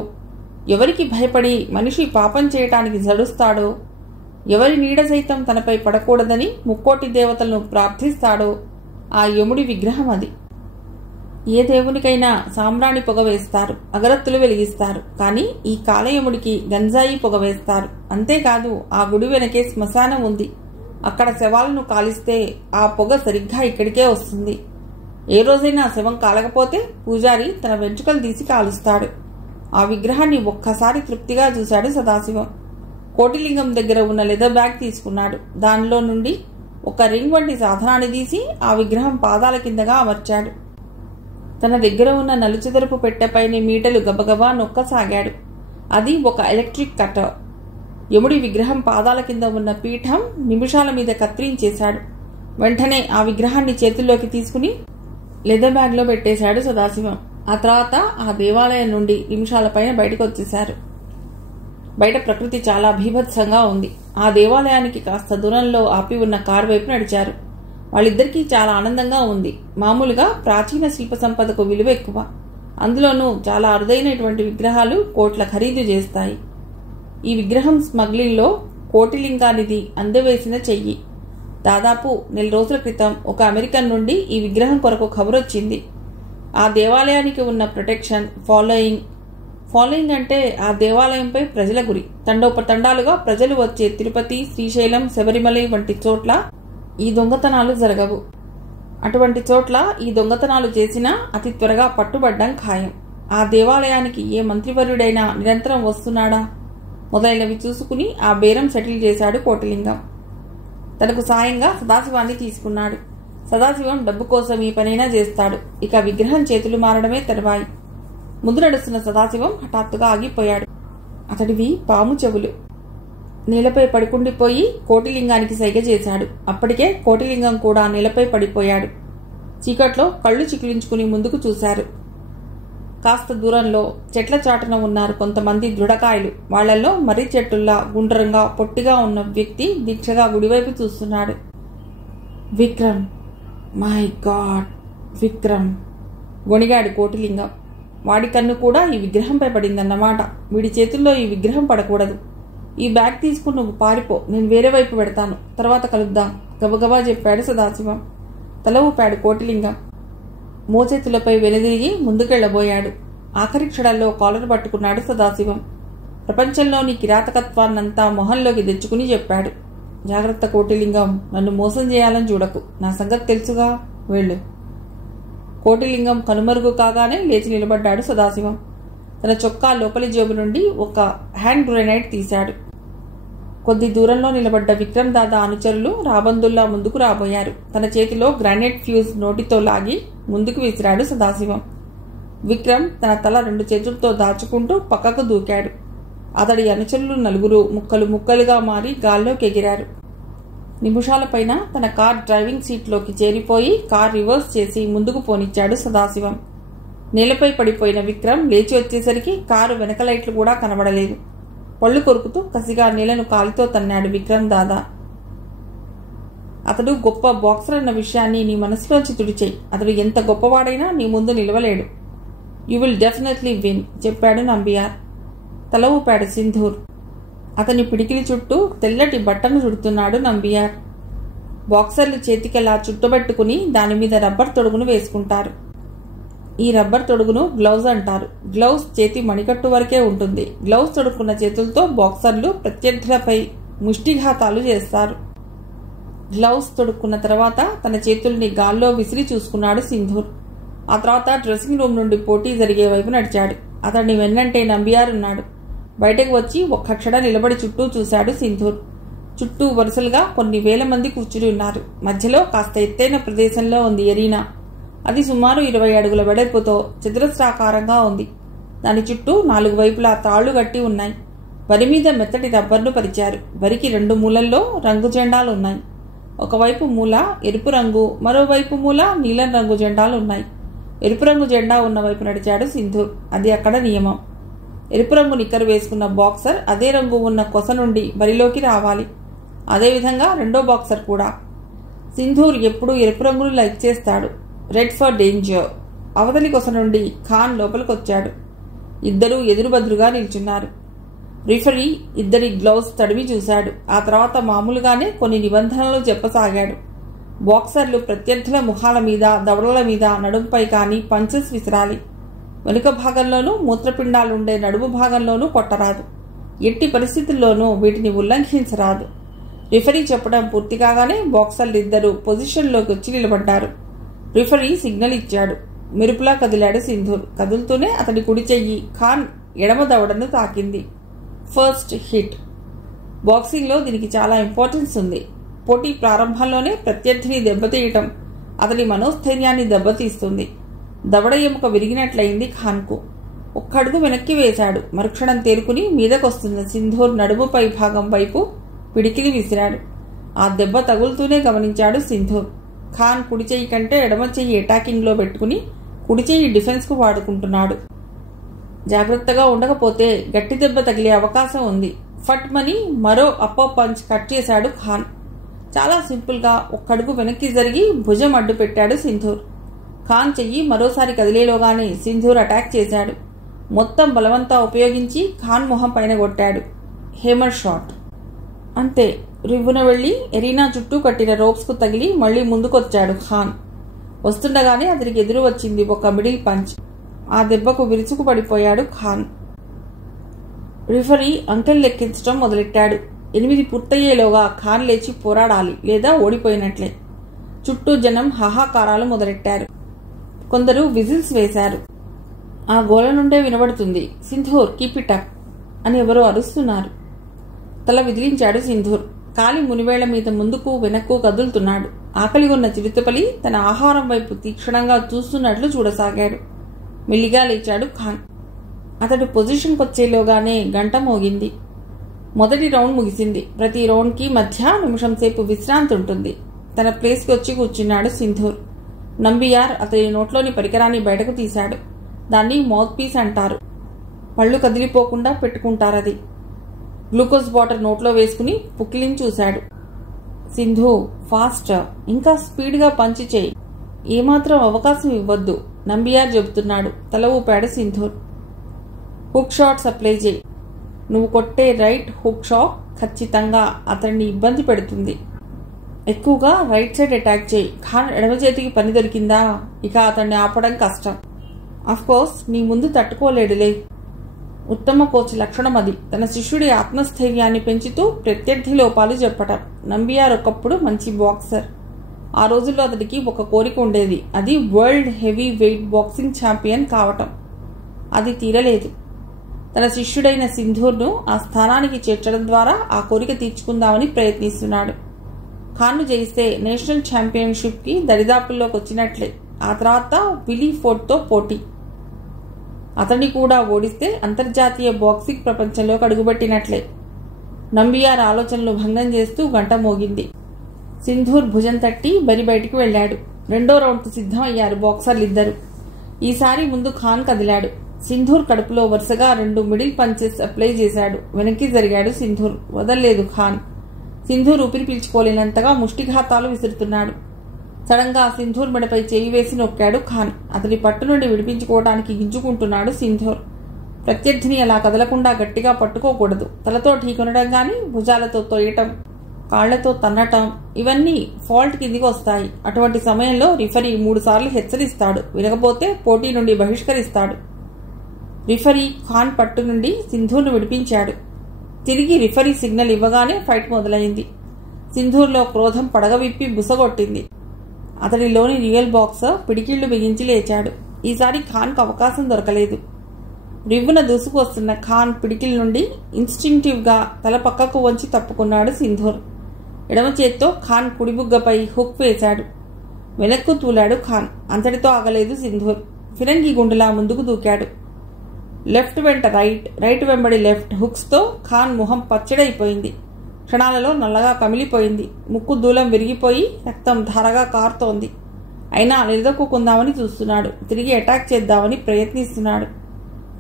ఎవరికి భయపడి మనిషి పాపం చేయటానికి జడుస్తాడో, ఎవరి నీడ సైతం తనపై పడకూడదని ముక్కోటి దేవతలను ప్రార్థిస్తాడో ఆ యముడి విగ్రహం అది. ఏ దేవునికైనా సాంబ్రాణి పొగ వేస్తారు, అగరత్తులు వెలిగిస్తారు. కానీ ఈ కాలయముడికి గంజాయి పొగ వేస్తారు. అంతేకాదు, ఆ గుడి వెనకే శ్మశానం ఉంది. అక్కడ శవాలను కాలిస్తే ఆ పొగ సరిగ్గా ఇక్కడికే వస్తుంది. ఏ రోజైనా శవం కాలకపోతే పూజారి తన వెంట్రుకలు తీసి కాలుస్తాడు. ఆ విగ్రహాన్ని ఒక్కసారి తృప్తిగా చూశాడు సదాశివం. కోటిలింగం దగ్గర ఉన్న లెదర్ బ్యాగ్ తీసుకున్నాడు. దానిలో నుండి ఒక రింగ్ వంటి సాధనాన్ని తీసి ఆ విగ్రహం పాదాల కిందగా అమర్చాడు. తన దగ్గర ఉన్న నలుచెదరపు పెట్టెపైని మీటలు గబగబా నొక్కసాగాడు. అది ఒక ఎలక్ట్రిక్ కటర్. యముడి విగ్రహం పాదాల కింద ఉన్న పీఠం నిమిషాల మీద కత్తిరించేశాడు. వెంటనే ఆ విగ్రహాన్ని చేతుల్లోకి తీసుకుని లెదర్ బ్యాగ్లో పెట్టేశాడు సదాశివం. ఆ తర్వాత ఆ దేవాలయం నుండి నిమిషాల పైన బయటకు వచ్చేశారు. బయట ప్రకృతి చాలా భీభత్సంగా ఉంది. ఆ దేవాలయానికి కాస్త దూరంలో ఆపి ఉన్న కారు వైపు నడిచారు. వాళ్ళిద్దరికీ చాలా ఆనందంగా ఉంది. మామూలుగా ప్రాచీన శిల్ప సంపదకు విలువ ఎక్కువ. అందులోనూ చాలా అరుదైనటువంటి విగ్రహాలు కోట్ల ఖరీదు చేస్తాయి. ఈ విగ్రహం స్మగ్లింగ్లో కోటిలింగానిది అందవేసిన చెయ్యి. దాదాపు 1 రోజుల క్రితం ఒక అమెరికన్ నుండి ఈ విగ్రహం కొరకు ఖబరొచ్చింది. ఆ దేవాలయానికి ఉన్న ప్రొటెక్షన్, ఫాలోయింగ్ అంటే ఆ దేవాలయంపై ప్రజల గురి. తండోపతండాలుగా ప్రజలు వచ్చే తిరుపతి, శ్రీశైలం, శబరిమలై వంటి చోట్ల ఈ దొంగతనాలు జరగవు. అటువంటి చోట్ల ఈ దొంగతనాలు చేసినా అతి త్వరగా పట్టుబడ్డం ఖాయం. ఆ దేవాలయానికి ఏ మంత్రివర్యుడైనా నిరంతరం వస్తున్నాడా మొదలైనవి చూసుకుని ఆ బేరం సెటిల్ చేశాడు కోటిలింగం. తనకు సాయంగా సదాశివాన్ని తీసుకున్నాడు. సదాశివం డబ్బు కోసం ఈ పనైనా చేస్తాడు. ఇక విగ్రహం చేతులు మారడమే తరువాయి. ముందు నడుస్తున్న సదాశివం హఠాత్తుగా ఆగిపోయాడు. అతడివి పాము చెవులు. నేలపై పడుకుండిపోయి కోటిలింగానికి సైగ చేశాడు. అప్పటికే కోటిలింగం కూడా నేలపై పడిపోయాడు. చీకట్లో కళ్ళు చికిలించుకుని ముందుకు చూశారు. కాస్త దూరంలో చెట్ల చాటున ఉన్నారు కొంతమంది దృఢకాయలు. వాళ్లలో మర్రి చెట్టుల్లా గుండ్రంగా పొట్టిగా ఉన్న వ్యక్తి దీక్షగా గుడివైపు చూస్తున్నాడు. విక్రమ్, మై గాడ్, విక్రమ్ గొణిగాడు కోటిలింగం. వాడి కన్ను కూడా ఈ విగ్రహంపై పడిందన్నమాట. వీడి చేతుల్లో ఈ విగ్రహం పడకూడదు. ఈ బ్యాగ్ తీసుకుని నువ్వు పారిపో, నేను వేరే వైపు పెడతాను, తర్వాత కలుద్దాం గబగబా చెప్పాడు సదాశివం. తల ఊపాడు కోటిలింగం. మోచేతులపై వెనుదిరిగి ముందుకెళ్లబోయాడు. ఆఖరి క్షణాల్లో కాలర్ పట్టుకున్నాడు సదాశివం. ప్రపంచంలోని కిరాతకత్వాన్నంతా మొహంలోకి తెచ్చుకుని చెప్పాడు. జాగ్రత్త కోటిలింగం, నన్ను మోసం చేయాలని చూడకు, నా సంగతి తెలుసుగా, వెళ్ళు. కోటిలింగం కనుమరుగు కాగానే లేచి నిలబడ్డాడు సదాశివం. తన చొక్కా లోపలి జేబు నుండి ఒక హ్యాండ్ గ్రెనైడ్ తీశాడు. కొద్ది దూరంలో నిలబడ్డ విక్రమ్ దాదా అనుచరులు రాబందుల్లా ముందుకు రాబోయారు. తన చేతిలో గ్రానైట్ ఫ్యూజ్ నోటితో లాగి ముందుకు విసిరాడు సదాశివం. విక్రమ్ తన తల 2 చేతులతో దాచుకుంటూ పక్కకు దూకాడు. అతడి అనుచరులు 4 ముక్కలు ముక్కలుగా మారి గాల్లోకి ఎగిరారు. నిమిషాలపైన తన కార్ డ్రైవింగ్ సీట్లోకి చేరిపోయి కార్ రివర్స్ చేసి ముందుకు పోనిచ్చాడు సదాశివం. నేలపై పడిపోయిన విక్రమ్ లేచి వచ్చేసరికి కారు వెనక లైట్లు కూడా కనబడలేదు. పళ్ళు కొరుకుతూ కసిగా నేలను కాలితో తన్నాడు విక్రమ్ దాదా. అతడు గొప్ప బాక్సర్ అన్న విషయాన్ని నీ మనసులోంచి తుడిచేయి. అతడు ఎంత గొప్పవాడైనా నీ ముందు నిలవలేడు. యు విల్ డెఫినెట్లీ విన్, చెప్పాడు నంబియార్. తల ఊపాడు సింధూర్. అతని పిడికిలి చుట్టూ తెల్లటి బట్టను చుడుతున్నాడు నంబియార్. బాక్సర్లు చేతికెలా చుట్టబెట్టుకుని దానిమీద రబ్బర్ తొడుగును వేసుకుంటారు. ఈ రబ్బర్ తొడుగును గ్లౌజ్ అంటారు. గ్లౌజ్ చేతి మణికట్టు వరకే ఉంటుంది. గ్లౌజ్ తొడుక్కున్న చేతులతో బాక్సర్లు ప్రత్యర్థులపై ముష్టిఘాతాలు చేస్తారు. గ్లౌజ్ తొడుక్కున్న తర్వాత తన చేతుల్ని గాల్లో విసిరి చూసుకున్నాడు సింధూర్. ఆ తర్వాత డ్రెస్సింగ్ రూమ్ నుండి పోటీ జరిగే వైపు నడిచాడు. అతన్ని వెన్నంటే నంబియార్ ఉన్నాడు. బయటకు వచ్చి ఒక్క క్షణ నిలబడి చుట్టూ చూశాడు సింధూర్. చుట్టూ వరుసలుగా కొన్ని వేల మంది కూర్చుని ఉన్నారు. మధ్యలో కాస్త ఎత్తైన ప్రదేశంలో ఉంది ఎరీనా. అది సుమారు 20 అడుగుల వెడల్పుతో చతురస్రాకారంగా ఉంది. దాని చుట్టూ 4 వైపులా తాళ్లు కట్టి ఉన్నాయి. వరి మీద మెత్తటి రబ్బర్ను పరిచారు. వరికి 2 మూలల్లో రంగు జెండాలు ఉన్నాయి. ఒకవైపు మూల ఎరుపు రంగు, మరోవైపు మూల నీలం రంగు జెండాలు ఉన్నాయి. ఎరుపు రంగు జెండా ఉన్న వైపు నడిచాడు సింధూర్. అది అక్కడ నియమం. ఎరుపు రంగు నిక్కరు వేసుకున్న బాక్సర్ అదే రంగు ఉన్న కొస నుండి బరిలోకి రావాలి. అదేవిధంగా రెండో బాక్సర్ కూడా. సింధూర్ ఎప్పుడూ ఎరుపు రంగును లైక్ చేస్తాడు. Red for danger. అవతలి కొస నుండి ఖాన్ లోపలికొచ్చాడు. ఇద్దరూ ఎదురుబదురుగా నిల్చున్నారు. రిఫరీ ఇద్దరి గ్లౌస్ తడివి చూశాడు. ఆ తర్వాత మామూలుగానే కొన్ని నిబంధనలు చెప్పసాగాడు. బాక్సర్లు ప్రత్యర్థుల ముఖాల మీద, దవడల మీద, నడుంపై కానీ పంచెస్ విసిరాలి. వెనుక భాగంలోనూ మూత్రపిండాలుండే నడుము భాగంలోనూ కొట్టరాదు. ఎట్టి పరిస్థితుల్లోనూ వీటిని ఉల్లంఘించరాదు. రిఫరీ చెప్పడం పూర్తి కాగానే బాక్సర్లిద్దరూ పొజిషన్లోకి వచ్చి నిలబడ్డారు. రిఫరీ సిగ్నల్ ఇచ్చాడు. మెరుపులా కదిలాడు సింధూర్. కదులుతూనే అతడి కుడి చెయ్యి ఖాన్ ఎడమ దవడను తాకింది. First hit. బాక్సింగ్లో దీనికి చాలా ఇంపార్టెన్స్ ఉంది. పోటీ ప్రారంభంలోనే ప్రత్యర్థిని దెబ్బతీయటం అతడి మనోస్థైర్యాన్ని దెబ్బతీస్తుంది. దవడ ఎముక విరిగినట్లయింది ఖాన్కు. ఒక్కడుగు వెనక్కి వేశాడు. మరుక్షణం తేరుకుని మీదకొస్తున్న సింధూర్ నడుముపై భాగం వైపు పిడికిలి విసిరాడు. ఆ దెబ్బ తగులుతూనే గమనించాడు సింధూర్. ఖాన్ కుడి చెయ్యి కంటే ఎడమ చెయ్యి అటాకింగ్లో పెట్టుకుని కుడి చెయ్యి డిఫెన్స్కు వాడుకుంటున్నాడు. జాగ్రత్తగా ఉండకపోతే గట్టి దెబ్బ తగిలే అవకాశం ఉంది. ఫట్ మని మరో అప్పో పంచ్ కట్ చేశాడు ఖాన్. చాలా సింపుల్గా ఒక్కడుగు వెనక్కి జరిగి భుజం అడ్డు పెట్టాడు సింధూర్. ఖాన్ చెయ్యి మరోసారి కదిలేలోగానే సింధూర్ అటాక్ చేశాడు. మొత్తం బలవంతా ఉపయోగించి ఖాన్ మొహం పైన కొట్టాడు. Hammer shot. అంతే. రివ్వున వెళ్లి ఎరీనా చుట్టూ కట్టిన రోప్స్కు తగిలి మళ్లీ ముందుకొచ్చాడు ఖాన్. వస్తుండగానే అతనికి ఎదురు వచ్చింది ఒక మిడిల్ పంచ్. ఆ దెబ్బకు విరుచుకు పడిపోయాడు ఖాన్. రిఫరీ అంకెల్ లెక్కించడం మొదలెట్టాడు. 8 పూర్తయ్యేలోగా ఖాన్ లేచి పోరాడాలి, లేదా ఓడిపోయినట్లే. చుట్టూ జనం హాహాకారాలు మొదలెట్టారు. కొందరు విజిల్స్ వేశారు. ఆ గోల నుండే వినబడుతుంది, సింధూర్ కీప్ ఇట్ అప్ అని ఎవరో అరుస్తున్నారు. తల విదిలించాడు సింధూర్. కాలి మునివేళ్ల మీద ముందుకు వెనక్కు కదులుతున్నాడు. ఆకలి ఉన్న చిరుతపలి తన ఆహారం వైపు తీక్షణంగా చూస్తున్నట్లు చూడసాగాడు. మెల్లిగా లేచాడు ఖాన్. అతడు పొజిషన్కొచ్చేలోగానే గంట మోగింది. మొదటి రౌండ్ ముగిసింది. ప్రతి రౌండ్కి మధ్య నిమిషం సేపు విశ్రాంతి ఉంటుంది. తన ప్లేస్కి వచ్చి కూర్చున్నాడు సింధూర్. నంబియార్ అతని నోట్లోని పరికరాన్ని బయటకు తీశాడు. దాన్ని మౌత్ పీస్ అంటారు. పళ్ళు కదిలిపోకుండా పెట్టుకుంటారది. గ్లూకోజ్ బాటిల్ నోట్లో వేసుకుని పుక్కిలిని చూశాడు. సింధు, ఫాస్ట్, ఇంకా స్పీడ్గా పంచి చేయి. ఏమాత్రం అవకాశం ఇవ్వద్దు. నంబియార్ చెబుతున్నాడు. తల ఊపాడు సింధూర్. హుక్ షాట్స్ అప్లై చేయి. నువ్వు కొట్టే రైట్ హుక్ షాట్ ఖచ్చితంగా అతన్ని ఇబ్బంది పెడుతుంది. ఎక్కువగా రైట్ సైడ్ అటాక్ చేయి. ఖాన్ ఎడమ చేతికి పని దొరికిందా ఇక అతన్ని ఆపడం కష్టం. అఫ్కోర్స్ నీ ముందు తట్టుకోలేడులే. ఉత్తమ కోచ్ లక్షణం అది. తన శిష్యుడి ఆత్మస్థైర్యాన్ని పెంచుతూ ప్రత్యర్థి లోపాలు చెప్పటం. నంబియార్ ఒకప్పుడు మంచి బాక్సర్. ఆ రోజుల్లో అతడికి ఒక కోరిక ఉండేది. అది world heavy weight boxing champion కావటం. అది తీరలేదు. తన శిష్యుడైన సింధూర్ను ఆ స్థానానికి చేర్చడం ద్వారా ఆ కోరిక తీర్చుకుందామని ప్రయత్నిస్తున్నాడు. ఖాన్ను జయిస్తే నేషనల్ ఛాంపియన్షిప్కి దరిదాపుల్లోకి వచ్చినట్లే. ఆ తర్వాత విలీ ఫోర్డ్తో పోటీ. అతన్ని కూడా ఓడిస్తే అంతర్జాతీయ బాక్సింగ్ ప్రపంచంలోకి అడుగుపెట్టినట్లే. నంబియార్ ఆలోచనలు భంగం చేస్తూ గంట మోగింది. సింధూర్ భుజం తట్టి బయటికి వెళ్లాడు. రెండో రౌండ్కు సిద్ధం అయ్యారు బాక్సర్లిద్దరు. ఈసారి ముందు ఖాన్ కదిలాడు. సింధూర్ కడుపులో వరుసగా 2 మిడిల్ పంచెస్ అప్లై చేశాడు. వెనక్కి జరిగాడు సింధూర్. వదల్లేదు ఖాన్. సింధూర్ ఊపిరి పీల్చుకోలేనంతగా ముష్టిఘాతాలు విసురుతున్నాడు. సడన్ గా సింధూర్ మెడపై చేయి వేసి నొక్కాడు ఖాన్. అతని పట్టు నుండి విడిపించుకోవడానికి గింజుకుంటున్నాడు సింధూర్. ప్రత్యర్థిని అలా కదలకుండా గట్టిగా పట్టుకోకూడదు. తలతో ఢీకొనడం గాని, భుజాలతో తొయ్యటం, కాళ్లతో తన్నటం ఇవన్నీ ఫాల్ట్ కిందికి వస్తాయి. అటువంటి సమయంలో రిఫరీ 3 సార్లు హెచ్చరిస్తాడు. వినకపోతే పోటీ నుండి బహిష్కరిస్తాడు. రిఫరీ ఖాన్ పట్టు నుండి సింధూర్ను విడిపించాడు. తిరిగి రిఫరీ సిగ్నల్ ఇవ్వగానే ఫైట్ మొదలైంది. సింధూర్లో క్రోధం పడగవిప్పి బుసగొట్టింది. అతడిలోని రియల్ బాక్సర్ పిడికిళ్లు బిగించి లేచాడు. ఈసారి ఖాన్కు అవకాశం దొరకలేదు. రివ్వున దూసుకు వస్తున్న ఖాన్ పిడికిల్ నుండి ఇన్స్టింక్టివ్గా తల పక్కకు వంచి తప్పుకున్నాడు సింధూర్. ఎడమ చేత్తో ఖాన్ కుడిబుగ్గపై హుక్ వేశాడు. వెనక్కు తూలాడు ఖాన్. అంతటితో ఆగలేదు సింధూర్. ఫిరంగి గుండులా ముందుకు దూకాడు. లెఫ్ట్ వెంట రైట్, రైట్ వెంబడి లెఫ్ట్ హుక్స్తో ఖాన్ ముఖం పచ్చడైపోయింది. క్షణాలలో నల్లగా కమిలిపోయింది. ముక్కు దూలం విరిగిపోయి రక్తం ధారగా కారుతోంది. అయినా నిలదొక్కుందామని చూస్తున్నాడు. తిరిగి అటాక్ చేద్దామని ప్రయత్నిస్తున్నాడు.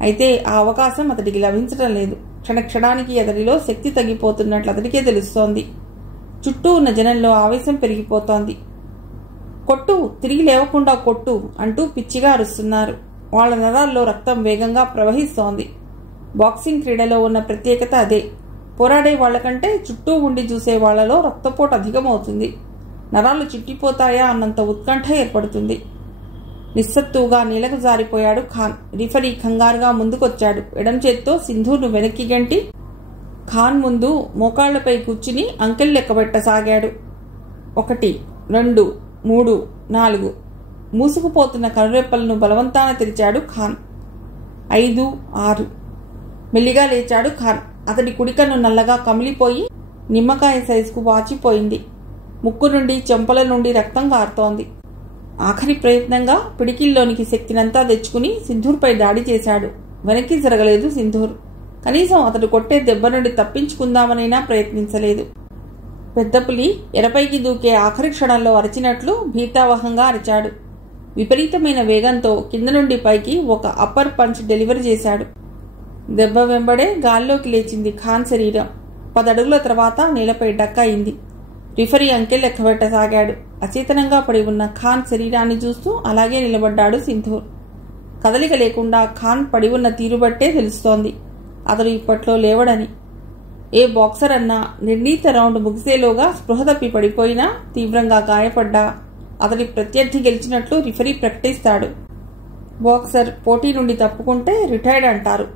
అయితే ఆ అవకాశం అతడికి లభించడం లేదు. క్షణక్షణానికి అతడిలో శక్తి తగ్గిపోతున్నట్లు అతడికే తెలుస్తోంది. చుట్టూ ఉన్న జనంలో ఆవేశం పెరిగిపోతోంది. కొట్టు, తిరిగి లేవకుండా కొట్టు అంటూ పిచ్చిగా అరుస్తున్నారు. వాళ్ల నరాల్లో రక్తం వేగంగా ప్రవహిస్తోంది. బాక్సింగ్ క్రీడలో ఉన్న ప్రత్యేకత అదే. పోరాడే వాళ్లకంటే చుట్టూ ఉండి చూసే వాళ్లలో రక్తపోటు అధికమవుతుంది. నరాలు చిట్టిపోతాయా అన్నంత ఉత్కంఠ ఏర్పడుతుంది. నిస్సత్తుగా నేలకు జారిపోయాడు ఖాన్. రిఫరీ కంగారుగా ముందుకొచ్చాడు. ఎడం చేత్తో సింధూర్ను వెనక్కి గంటి ఖాన్ ముందు మోకాళ్లపై కూర్చుని అంకెలు లెక్కబెట్టసాగాడు. 1, 2, 3, 4. మూసుకుపోతున్న కనురెప్పలను బలవంతాన తెరిచాడు ఖాన్. 5, 6. మెల్లిగా లేచాడు ఖాన్. అతడి కుడికన్ను నల్లగా కమిలిపోయి నిమ్మకాయ సైజుకు వాచిపోయింది. ముక్కు నుండి చెంపల నుండి రక్తం కారుతోంది. ఆఖరి ప్రయత్నంగా పిడికిల్లోనికి శక్తినంతా తెచ్చుకుని సింధూర్పై దాడి చేశాడు. వెనక్కి జరగలేదు సింధూర్. కనీసం అతడు కొట్టే దెబ్బ నుండి తప్పించుకుందామనైనా ప్రయత్నించలేదు. పెద్ద పులి ఎరపైకి దూకే ఆఖరి క్షణంలో అరిచినట్లు భీతావహంగా అరిచాడు. విపరీతమైన వేగంతో కింద నుండి పైకి ఒక అప్పర్ పంచ్ డెలివరీ చేశాడు. దెబ్బ వెంబడే గాల్లోకి లేచింది ఖాన్ శరీరం. 10 అడుగుల తర్వాత నేలపై డక్కయింది. రిఫరీ అంకెలు లెక్కబెట్టసాగాడు. అచేతనంగా పడి ఉన్న ఖాన్ శరీరాన్ని చూస్తూ అలాగే నిలబడ్డాడు సింధూర్. కదలిక లేకుండా ఖాన్ పడి ఉన్న తీరుబట్టే తెలుస్తోంది అతడు ఇప్పట్లో లేవడని. ఏ బాక్సర్ అన్నా నిర్ణీత రౌండ్ ముగిసేలోగా స్పృహ తప్పి పడిపోయినా, తీవ్రంగా గాయపడ్డా అతడి ప్రత్యర్థి గెలిచినట్లు రిఫరీ ప్రకటిస్తాడు. బాక్సర్ పోటీ నుండి తప్పుకుంటే రిటైర్డ్ అంటారు.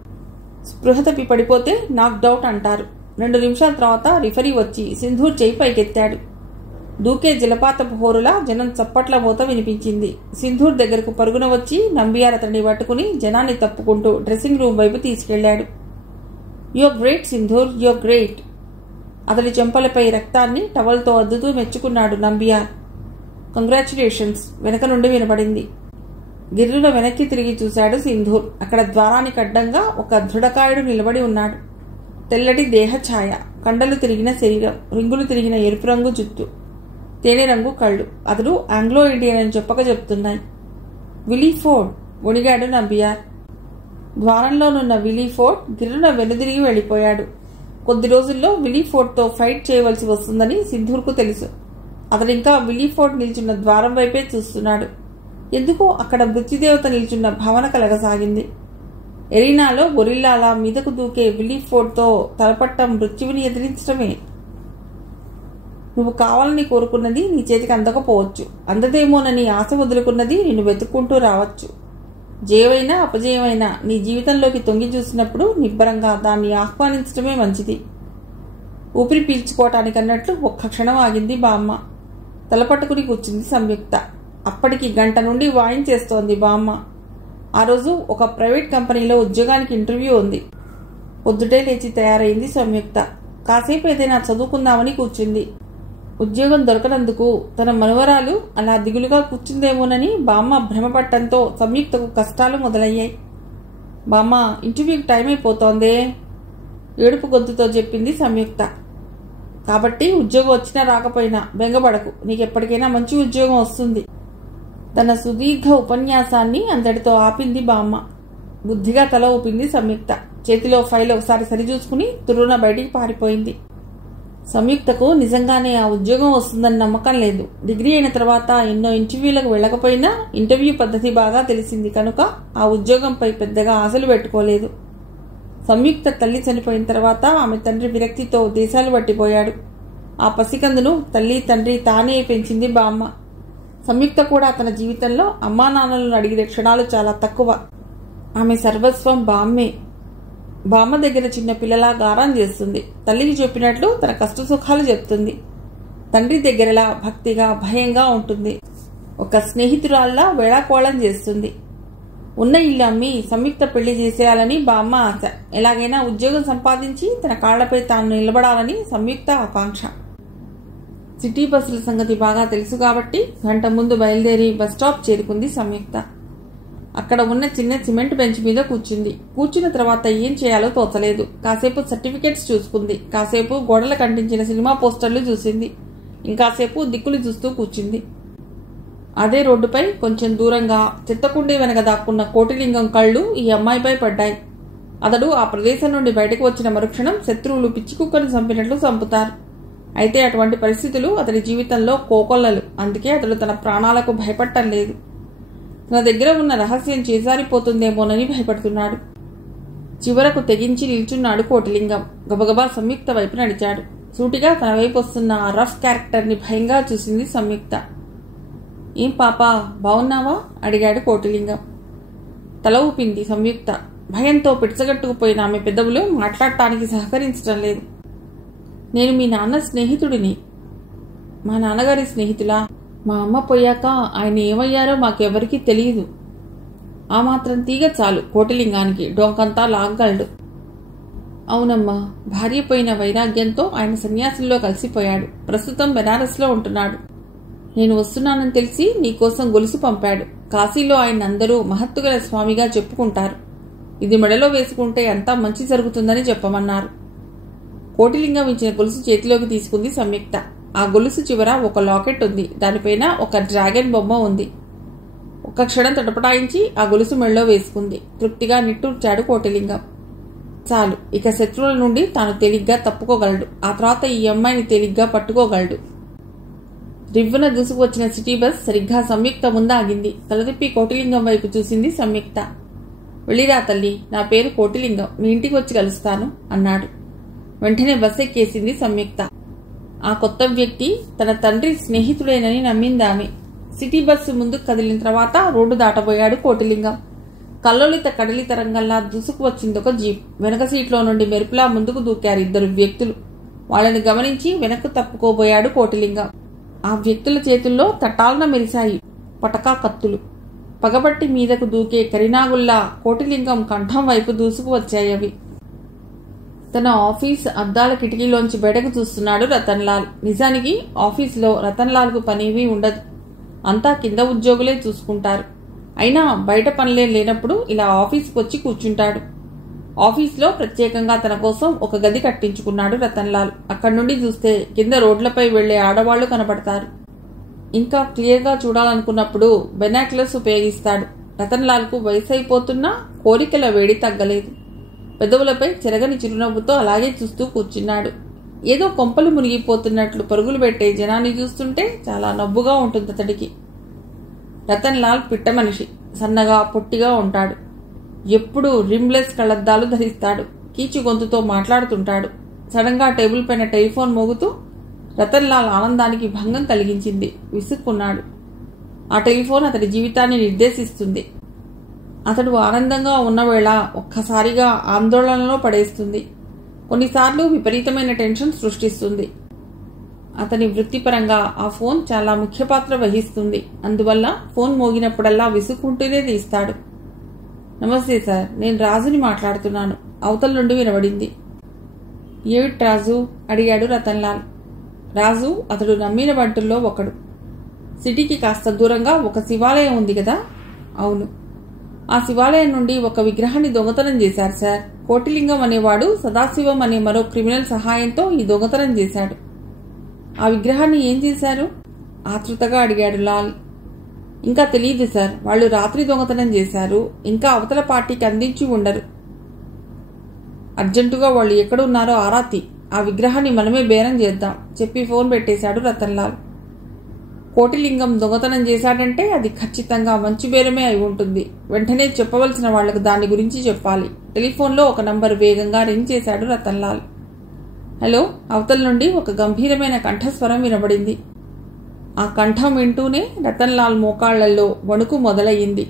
స్పృహ తప్పి పడిపోతే నాక్డౌట్ అంటారు. 2 నిమిషాల తర్వాత రిఫరీ వచ్చి సింధూర్ చేయి పైకెత్తాడు. దూకే జలపాతపు హోరులా జనం చప్పట్ల మోత వినిపించింది. సింధూర్ దగ్గరకు పరుగున వచ్చి నంబియార్ అతన్ని పట్టుకుని జనాన్ని తప్పుకుంటూ డ్రెస్సింగ్ రూమ్ వైపు తీసుకెళ్లాడు. You're great Sindhoor, you're great. అతడి చెంపలపై రక్తాన్ని టవల్తో అద్దుతూ మెచ్చుకున్నాడు నంబియార్. కంగ్రాచ్యులేషన్స్ వెనక నుండి వినపడింది. గిర్రున వెనక్కి తిరిగి చూశాడు సింధూర్. అక్కడ ద్వారానికి అడ్డంగా ఒక దృఢకాయుడు నిలబడి ఉన్నాడు. తెల్లటి దేహఛాయ, కండలు తిరిగిన శరీరం, రింగులు తిరిగిన ఎరుపు రంగు జుట్టు, తేనె రంగు కళ్ళు. అతడు ఆంగ్లో ఇండియన్ అని చెప్పక చెప్తున్నాయి. విలీ ఫోర్డ్ వణిగాడు నంబియార్. ద్వారంలోనున్న విలీ ఫోర్డ్ గిర్రున వెనుదిరిగి వెళ్లిపోయాడు. కొద్ది రోజుల్లో విలీ ఫోర్డ్తో ఫైట్ చేయవలసి వస్తుందని సింధూర్కు తెలుసు. అతడింకా విలీ ఫోర్డ్ నిల్చున్న ద్వారం వైపే చూస్తున్నాడు. ఎందుకో అక్కడ మృత్యుదేవత నిల్చున్న భావన కలగసాగింది. ఎరీనాలో గొరిల్లాలా మీదకు దూకే విల్లీఫోర్డ్తో తలపట్టం మృత్యువుని ఎదిరించడమే. నువ్వు కావాలని కోరుకున్నది నీ చేతికి అందకపోవచ్చు. అందదేమోనని ఆశ వదులుకున్నది నిన్ను వెతుక్కుంటూ రావచ్చు. జయమైనా అపజయమైనా నీ జీవితంలోకి తొంగి చూసినప్పుడు నిబ్బరంగా దాన్ని ఆహ్వానించడమే మంచిది. ఊపిరి పీల్చుకోవటానికన్నట్లు ఒక్క క్షణం ఆగింది బామ్మ. తలపట్టుకుని కూర్చుంది సంయుక్త. అప్పటికి గంట నుండి వాయించేస్తోంది బామ్మ. ఆ రోజు ఒక ప్రైవేట్ కంపెనీలో ఉద్యోగానికి ఇంటర్వ్యూ ఉంది. పొద్దుటే లేచి తయారైంది సంయుక్త. కాసేపు ఏదైనా చదువుకుందామని కూర్చుంది. ఉద్యోగం దొరకనందుకు తన మనవరాలు అలా దిగులుగా కూర్చుందేమోనని బామ్మ భ్రమపట్టంతో సంయుక్తకు కష్టాలు మొదలయ్యాయి. బామ్మ, ఇంటర్వ్యూకి టైం అయిపోతోందే, ఏడుపు గొంతుతో చెప్పింది సంయుక్త. కాబట్టి ఉద్యోగం వచ్చినా రాకపోయినా బెంగపడకు, నీకెప్పటికైనా మంచి ఉద్యోగం వస్తుంది. తన సుదీర్ఘ ఉపన్యాసాన్ని అంతటితో ఆపింది బామ్మ. బుద్ధిగా తల ఊపింది సంయుక్త. చేతిలో ఫైల్ ఒకసారి సరిచూసుకుని తుర్రున బయటికి పారిపోయింది. సంయుక్తకు నిజంగానే ఆ ఉద్యోగం వస్తుందని నమ్మకం లేదు. డిగ్రీ అయిన తర్వాత ఎన్నో ఇంటర్వ్యూలకు వెళ్ళకపోయినా ఇంటర్వ్యూ పద్ధతి బాగా తెలిసింది కనుక ఆ ఉద్యోగంపై పెద్దగా ఆశలు పెట్టుకోలేదు. సంయుక్త తల్లి చనిపోయిన తర్వాత ఆమె తండ్రి విరక్తితో దేశాలు పట్టిపోయాడు. ఆ పసికందును తల్లి తండ్రి తానే పెంచింది బామ్మ. సంయుక్త కూడా తన జీవితంలో అమ్మా నాన్నలను అడిగిన క్షణాలు చాలా తక్కువ. ఆమె సర్వస్వం బామ్మే. బామ్మ దగ్గర చిన్న పిల్లలా గారం చేస్తుంది. తల్లికి చెప్పినట్లు తన కష్ట సుఖాలు చెప్తుంది. తండ్రి దగ్గరలా భక్తిగా భయంగా ఉంటుంది. ఒక స్నేహితురాల్లా వేళాకోళం చేస్తుంది. ఉన్న ఇల్లు అమ్మి సంయుక్త పెళ్లి చేసేయాలని బామ్మ ఆశ. ఎలాగైనా ఉద్యోగం సంపాదించి తన కాళ్లపై తాను నిలబడాలని సంయుక్త ఆకాంక్ష. సిటీ బస్సుల సంగతి బాగా తెలుసు కాబట్టి గంట ముందు బయలుదేరి బస్ స్టాప్ చేరుకుంది సంయుక్త. అక్కడ ఉన్న చిన్న సిమెంట్ బెంచ్ మీద కూర్చుంది. కూర్చున్న తర్వాత ఏం చేయాలో తోచలేదు. కాసేపు సర్టిఫికెట్స్ చూసుకుంది. కాసేపు గోడలకు అంటించిన సినిమా పోస్టర్లు చూసింది. ఇంకాసేపు దిక్కులు చూస్తూ కూర్చుంది. అదే రోడ్డుపై కొంచెం దూరంగా చెత్తకుండీ వెనక దాక్కున్న కోటిలింగం కళ్ళు ఈ అమ్మాయిపై పడ్డాయి. అతడు ఆ ప్రదేశం నుండి బయటకు వచ్చిన మరుక్షణం శత్రువులు పిచ్చి కుక్కను చంపినట్లు చంపుతారు. అయితే అటువంటి పరిస్థితులు అతడి జీవితంలో కోకొల్లలు. అందుకే అతడు తన ప్రాణాలకు భయపడటం లేదు. తన దగ్గర ఉన్న రహస్యం చేజారిపోతుందేమోనని భయపడుతున్నాడు. చివరకు తెగించి నిల్చున్నాడు కోటిలింగం. గబగబా సంయుక్త వైపు నడిచాడు. సూటిగా తన వైపు వస్తున్న ఆ రఫ్ క్యారెక్టర్ని భయంగా చూసింది సంయుక్త. ఏం పాపా, బావున్నావా? అడిగాడు కోటిలింగం. తల ఊపింది సంయుక్త. భయంతో పిడిచగట్టుకుపోయిన ఆమె పెదవులు మాట్లాడటానికి సహకరించడం లేదు. నేను మీ నాన్న స్నేహితుడిని. మా నాన్నగారి స్నేహితులా? మా అమ్మ పోయాక ఆయన ఏమయ్యారో మాకెవరికీ తెలియదు. ఆ మాత్రం తీగ చాలు కోటిలింగానికి డొంకంతా లాగ్గలడు. అవునమ్మా, భార్య పోయిన వైరాగ్యంతో ఆయన సన్యాసుల్లో కలిసిపోయాడు. ప్రస్తుతం బెనారస్లో ఉంటున్నాడు. నేను వస్తున్నానని తెలిసి నీకోసం గొలుసు పంపాడు. కాశీలో ఆయన అందరూ మహత్తుగల స్వామిగా చెప్పుకుంటారు. ఇది మెడలో వేసుకుంటే అంతా మంచి జరుగుతుందని చెప్పమన్నారు. కోటిలింగం ఇచ్చిన గొలుసు చేతిలోకి తీసుకుంది సంయుక్త. ఆ గొలుసు చివర ఒక లాకెట్ ఉంది. దానిపైన ఒక డ్రాగన్ బొమ్మ ఉంది. ఒక్క క్షణం తటపటాయించి ఆ గొలుసు మెడలో వేసుకుంది. తృప్తిగా నిట్టూర్చాడు కోటిలింగం. చాలు, ఇక శత్రువుల నుండి తాను తేలిగ్గా తప్పుకోగలడు. ఆ తర్వాత ఈ అమ్మాయిని తేలిగ్గా పట్టుకోగలడు. రివ్వున దూసుకు వచ్చిన సిటీ బస్ సరిగ్గా సంయుక్త ముందాగింది. తలతిప్పి కోటిలింగం వైపు చూసింది సంయుక్త. వెళ్ళిరా తల్లి, నా పేరు కోటిలింగం, మీ ఇంటికి వచ్చి కలుస్తాను అన్నాడు. వెంటనే బస్ ఎక్కేసింది సంయుక్త. ఆ కొత్త వ్యక్తి తన తండ్రి స్నేహితుడేనని నమ్మిందామె. సిటీ బస్సు ముందుకు కదిలిన తర్వాత రోడ్డు దాటబోయాడు కోటిలింగం. కల్లోలిత కడలి తరంగంలా దూసుకు వచ్చిందొక జీప్. వెనక సీట్లో నుండి మెరుపులా ముందుకు దూకారు ఇద్దరు వ్యక్తులు. వాళ్ళని గమనించి వెనక్కు తప్పుకోబోయాడు కోటిలింగం. ఆ వ్యక్తుల చేతుల్లో తటాలన మెరిశాయి పటకా కత్తులు. పగబట్టి మీదకు దూకే కరినాగుల్లా కోటిలింగం కంఠం వైపు దూసుకు వచ్చాయి అవి. తన ఆఫీస్ అద్దాల కిటికీలోంచి బయటకు చూస్తున్నాడు రతన్లాల్. నిజానికి ఆఫీసులో రతన్లాల్కు పనేమీ ఉండదు. అంతా కింద ఉద్యోగులే చూసుకుంటారు. అయినా బయట పనులే లేనప్పుడు ఇలా ఆఫీస్కి వచ్చి కూర్చుంటాడు. ఆఫీసులో ప్రత్యేకంగా తన కోసం ఒక గది కట్టించుకున్నాడు రతన్లాల్. అక్కడి నుండి చూస్తే కింద రోడ్లపై వెళ్లే ఆడవాళ్లు కనపడతారు. ఇంకా క్లియర్గా చూడాలనుకున్నప్పుడు బెనాక్యులర్స్ ఉపయోగిస్తాడు. రతన్లాల్కు వయసు అయిపోతున్నా కోరికల వేడి తగ్గలేదు. పెదవులపై చెరగని చిరునవ్వుతో అలాగే చూస్తూ కూర్చున్నాడు. ఏదో కొంపలు మునిగిపోతున్నట్లు పరుగులు పెట్టే జనాన్ని చూస్తుంటే చాలా నవ్వుగా ఉంటుంది అతడికి. రతన్ లాల్ పిట్ట మనిషి, సన్నగా పొట్టిగా ఉంటాడు. ఎప్పుడూ రిమ్లెస్ కళ్లద్దాలు ధరిస్తాడు. కీచు గొంతుతో మాట్లాడుతుంటాడు. సడన్ గా టేబుల్ పైన టెలిఫోన్ మోగుతూ రతన్ లాల్ ఆనందానికి భంగం కలిగించింది. విసుక్కున్నాడు. ఆ టెలిఫోన్ అతడి జీవితాన్ని నిర్దేశిస్తుంది. అతడు ఆనందంగా ఉన్నవేళ ఒక్కసారిగా ఆందోళనలో పడేస్తుంది. కొన్నిసార్లు విపరీతమైన టెన్షన్ సృష్టిస్తుంది. అతని వృత్తిపరంగా ఆ ఫోన్ చాలా ముఖ్య పాత్ర వహిస్తుంది. అందువల్ల ఫోన్ మోగినప్పుడల్లా విసుక్కుంటూనే తీస్తాడు. నమస్తే సార్, నేను రాజుని మాట్లాడుతున్నాను, అవతల నుండి వినబడింది. ఏమిటి రాజు? అడిగాడు రతన్ లాల్. రాజు అతడు నమ్మిన బంటుల్లో ఒకడు. సిటీకి కాస్త దూరంగా ఒక శివాలయం ఉంది కదా? అవును. ఆ శివాలయం నుండి ఒక విగ్రహాన్ని దొంగతనం చేశారు సార్. కోటిలింగం అనేవాడు సదాశివం అనే మరో క్రిమినల్ సహాయంతో ఈ దొంగతనం చేశాడు. ఆ విగ్రహాన్ని ఏం చేశారు? ఆతృతగా అడిగాడు లాల్. ఇంకా తెలియదు సార్. వాళ్ళు రాత్రి దొంగతనం చేశారు. ఇంకా అవతల పార్టీకి అందించి ఉండరు. అర్జెంటుగా వాళ్ళు ఎక్కడున్నారో ఆరాతి. ఆ విగ్రహాన్ని మనమే బేరం చేద్దాం చెప్పి ఫోన్ పెట్టేశాడు రతన్ లాల్. కోటిలింగం దొంగతనం చేశాడంటే అది ఖచ్చితంగా మంచి బేరమే అయి ఉంటుంది. వెంటనే చెప్పవలసిన వాళ్లకు దాని గురించి చెప్పాలి. టెలిఫోన్లో ఒక నంబర్ వేగంగా రింగ్ చేశాడు రతన్ లాల్. హలో. అవతల నుండి ఒక గంభీరమైన కంఠస్వరం వినబడింది. ఆ కంఠం వింటూనే రతన్ లాల్ మోకాళ్లలో వణుకు మొదలయ్యింది.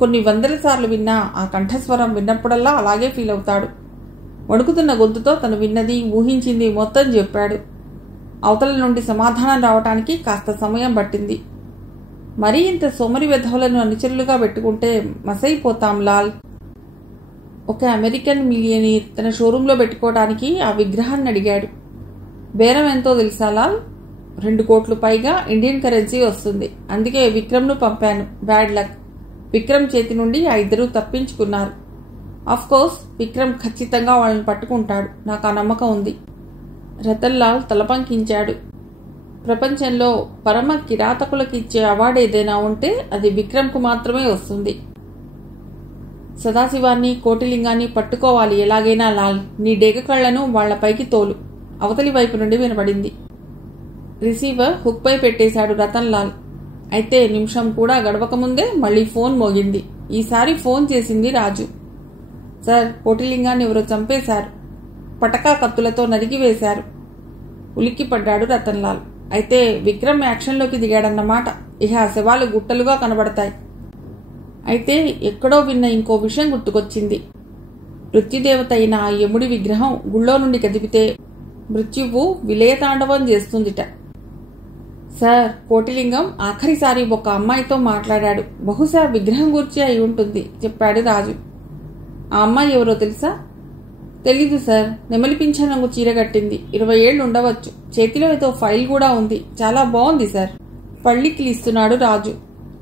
కొన్ని వందల సార్లు విన్నా ఆ కంఠస్వరం విన్నప్పుడల్లా అలాగే ఫీల్ అవుతాడు. వణుకుతున్న గొంతుతో తను విన్నది, ఊహించింది మొత్తం చెప్పాడు. అవతల నుండి సమాధానం రావటానికి కాస్త సమయం పట్టింది. మరీ ఇంత సోమరి వెధవలను అనుచరులుగా పెట్టుకుంటే మసైపోతాం లాల్. ఒక అమెరికన్ మిలియనీర్ తన షోరూంలో పెట్టుకోవడానికి ఆ విగ్రహాన్ని అడిగాడు. బేరం ఎంతో తెలుసా లాల్? 2 కోట్లు పైగా ఇండియన్ కరెన్సీ వస్తుంది. అందుకే విక్రమ్ను పంపాను. Bad luck. విక్రమ్ చేతి నుండి ఆ ఇద్దరూ తప్పించుకున్నారు. కోర్స్ విక్రమ్ ఖచ్చితంగా వాళ్ళని పట్టుకుంటాడు. నాకు ఆ నమ్మకం ఉంది. రతన్ లాల్ తలపంకించాడు. ప్రపంచంలో పరమ కిరాతకులకు ఇచ్చే అవార్డు ఏదైనా ఉంటే అది విక్రమ్కు మాత్రమే వస్తుంది. సదాశివాన్ని, కోటిలింగాన్ని పట్టుకోవాలి ఎలాగైనా లాల్. నీ డేగ కళ్లను వాళ్లపైకి తోలు. అవతలి వైపు నుండి వినబడింది. రిసీవర్ హుక్ పై పెట్టేశాడు రతన్ లాల్. అయితే నిమిషం కూడా గడవకముందే మళ్లీ ఫోన్ మోగింది. ఈసారి ఫోన్ చేసింది రాజు. సార్, కోటిలింగాన్ని ఎవరో చంపేశారు. పటకా కత్తులతో నరికివేశారు. ఉలిక్కిపడ్డాడు రతన్ లాల్. అయితే విక్రమ్ యాక్షన్లోకి దిగాడన్నమాట. ఇహ శవాలు గుట్టలుగా కనబడతాయి. అయితే ఎక్కడో విన్న ఇంకో విషయం గుర్తుకొచ్చింది. మృత్యుదేవత అయిన ఆ యముడి విగ్రహం గుళ్ళో నుండి కదిపితే మృత్యువు విలయతాండవం చేస్తుందిట. సార్, కోటిలింగం ఆఖరిసారి ఒక అమ్మాయితో మాట్లాడాడు. బహుశా విగ్రహం గురించి అయి ఉంటుంది చెప్పాడు రాజు. ఆ అమ్మాయి ఎవరో తెలుసా? తెలీదు సార్. నెమలి పింఛన్ రంగు చీర కట్టింది. 20 ఏళ్లు ఉండవచ్చు. చేతిలో ఏదో ఫైల్ కూడా ఉంది. చాలా బాగుంది సార్. పళ్ళికిలిస్తున్నాడు రాజు.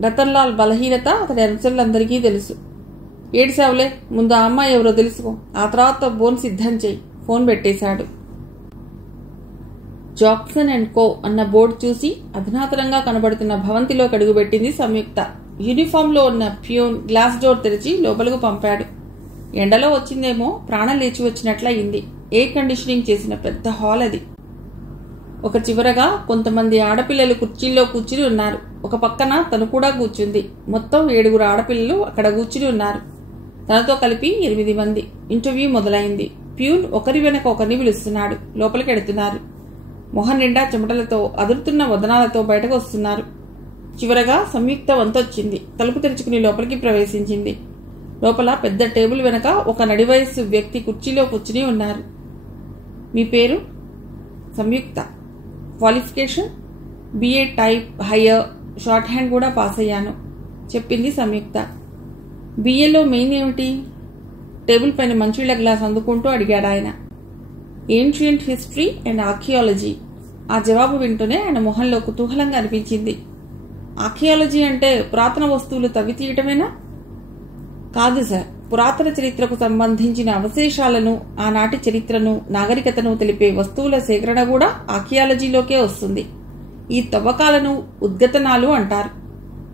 రతన్ లాల్ బలహీనత అతడి అనుచరులందరికీ తెలుసు. ఏడ్చావులే, ముందు ఆ అమ్మాయి ఎవరో తెలుసుకో. ఆ తర్వాత బోన్ సిద్ధం చేయి. ఫోన్ పెట్టేశాడు. జాక్సన్ అండ్ కో అన్న బోర్డు చూసి అధునాతనంగా కనబడుతున్న భవంతిలో అడుగుపెట్టింది సంయుక్త. యూనిఫామ్లో ఉన్న ప్యూన్ గ్లాస్ డోర్ తెరిచి లోపలకు పంపాడు. ఎండలో వచ్చిందేమో, ప్రాణం లేచి వచ్చినట్లయింది. ఎయిర్ కండిషనింగ్ చేసిన పెద్ద హాల్ అది. ఒక చివరగా కొంతమంది ఆడపిల్లలు కుర్చీల్లో కూర్చుని ఉన్నారు. ఒక పక్కన తను కూడా కూర్చుంది. మొత్తం 7 ఆడపిల్లలు అక్కడ కూర్చుని ఉన్నారు. తనతో కలిపి 8 మంది. ఇంటర్వ్యూ మొదలైంది. ప్యూన్ ఒకరి వెనక ఒకరిని పిలుస్తున్నాడు. లోపలికి ఎడుతున్నారు. మొహం నిండా చెమటలతో, అదురుతున్న వదనాలతో బయటకు వస్తున్నారు. చివరగా సంయుక్త వంతొచ్చింది. తలుపు తెరుచుకుని లోపలికి ప్రవేశించింది. లోపల పెద్ద టేబుల్ వెనక ఒక నడివయస్సు వ్యక్తి కుర్చీలో కూర్చుని ఉన్నారు. మీ పేరు? Samyukta. Qualification? BA type higher. Shorthand కూడా పాస్ అయ్యాను చెప్పింది సంయుక్త. BAలో మెయిన్ ఏమిటి? టేబుల్ పైన మంచినీళ్ల గ్లాస్ అందుకుంటూ అడిగాడు ఆయన. Ancient history and archaeology. ఆ జవాబు వింటూనే ఆయన మొహంలో కుతూహలంగా అనిపించింది. ఆర్కియాలజీ అంటే పురాతన వస్తువులు తవ్వి తీయటమేనా? కాదు సార్. పురాతన చరిత్రకు సంబంధించిన అవశేషాలను, ఆనాటి చరిత్రను, నాగరికతను తెలిపే వస్తువుల సేకరణ కూడా ఆర్కియాలజీలోకే వస్తుంది. ఈ తవ్వకాలను ఉద్గతనాలు అంటారు.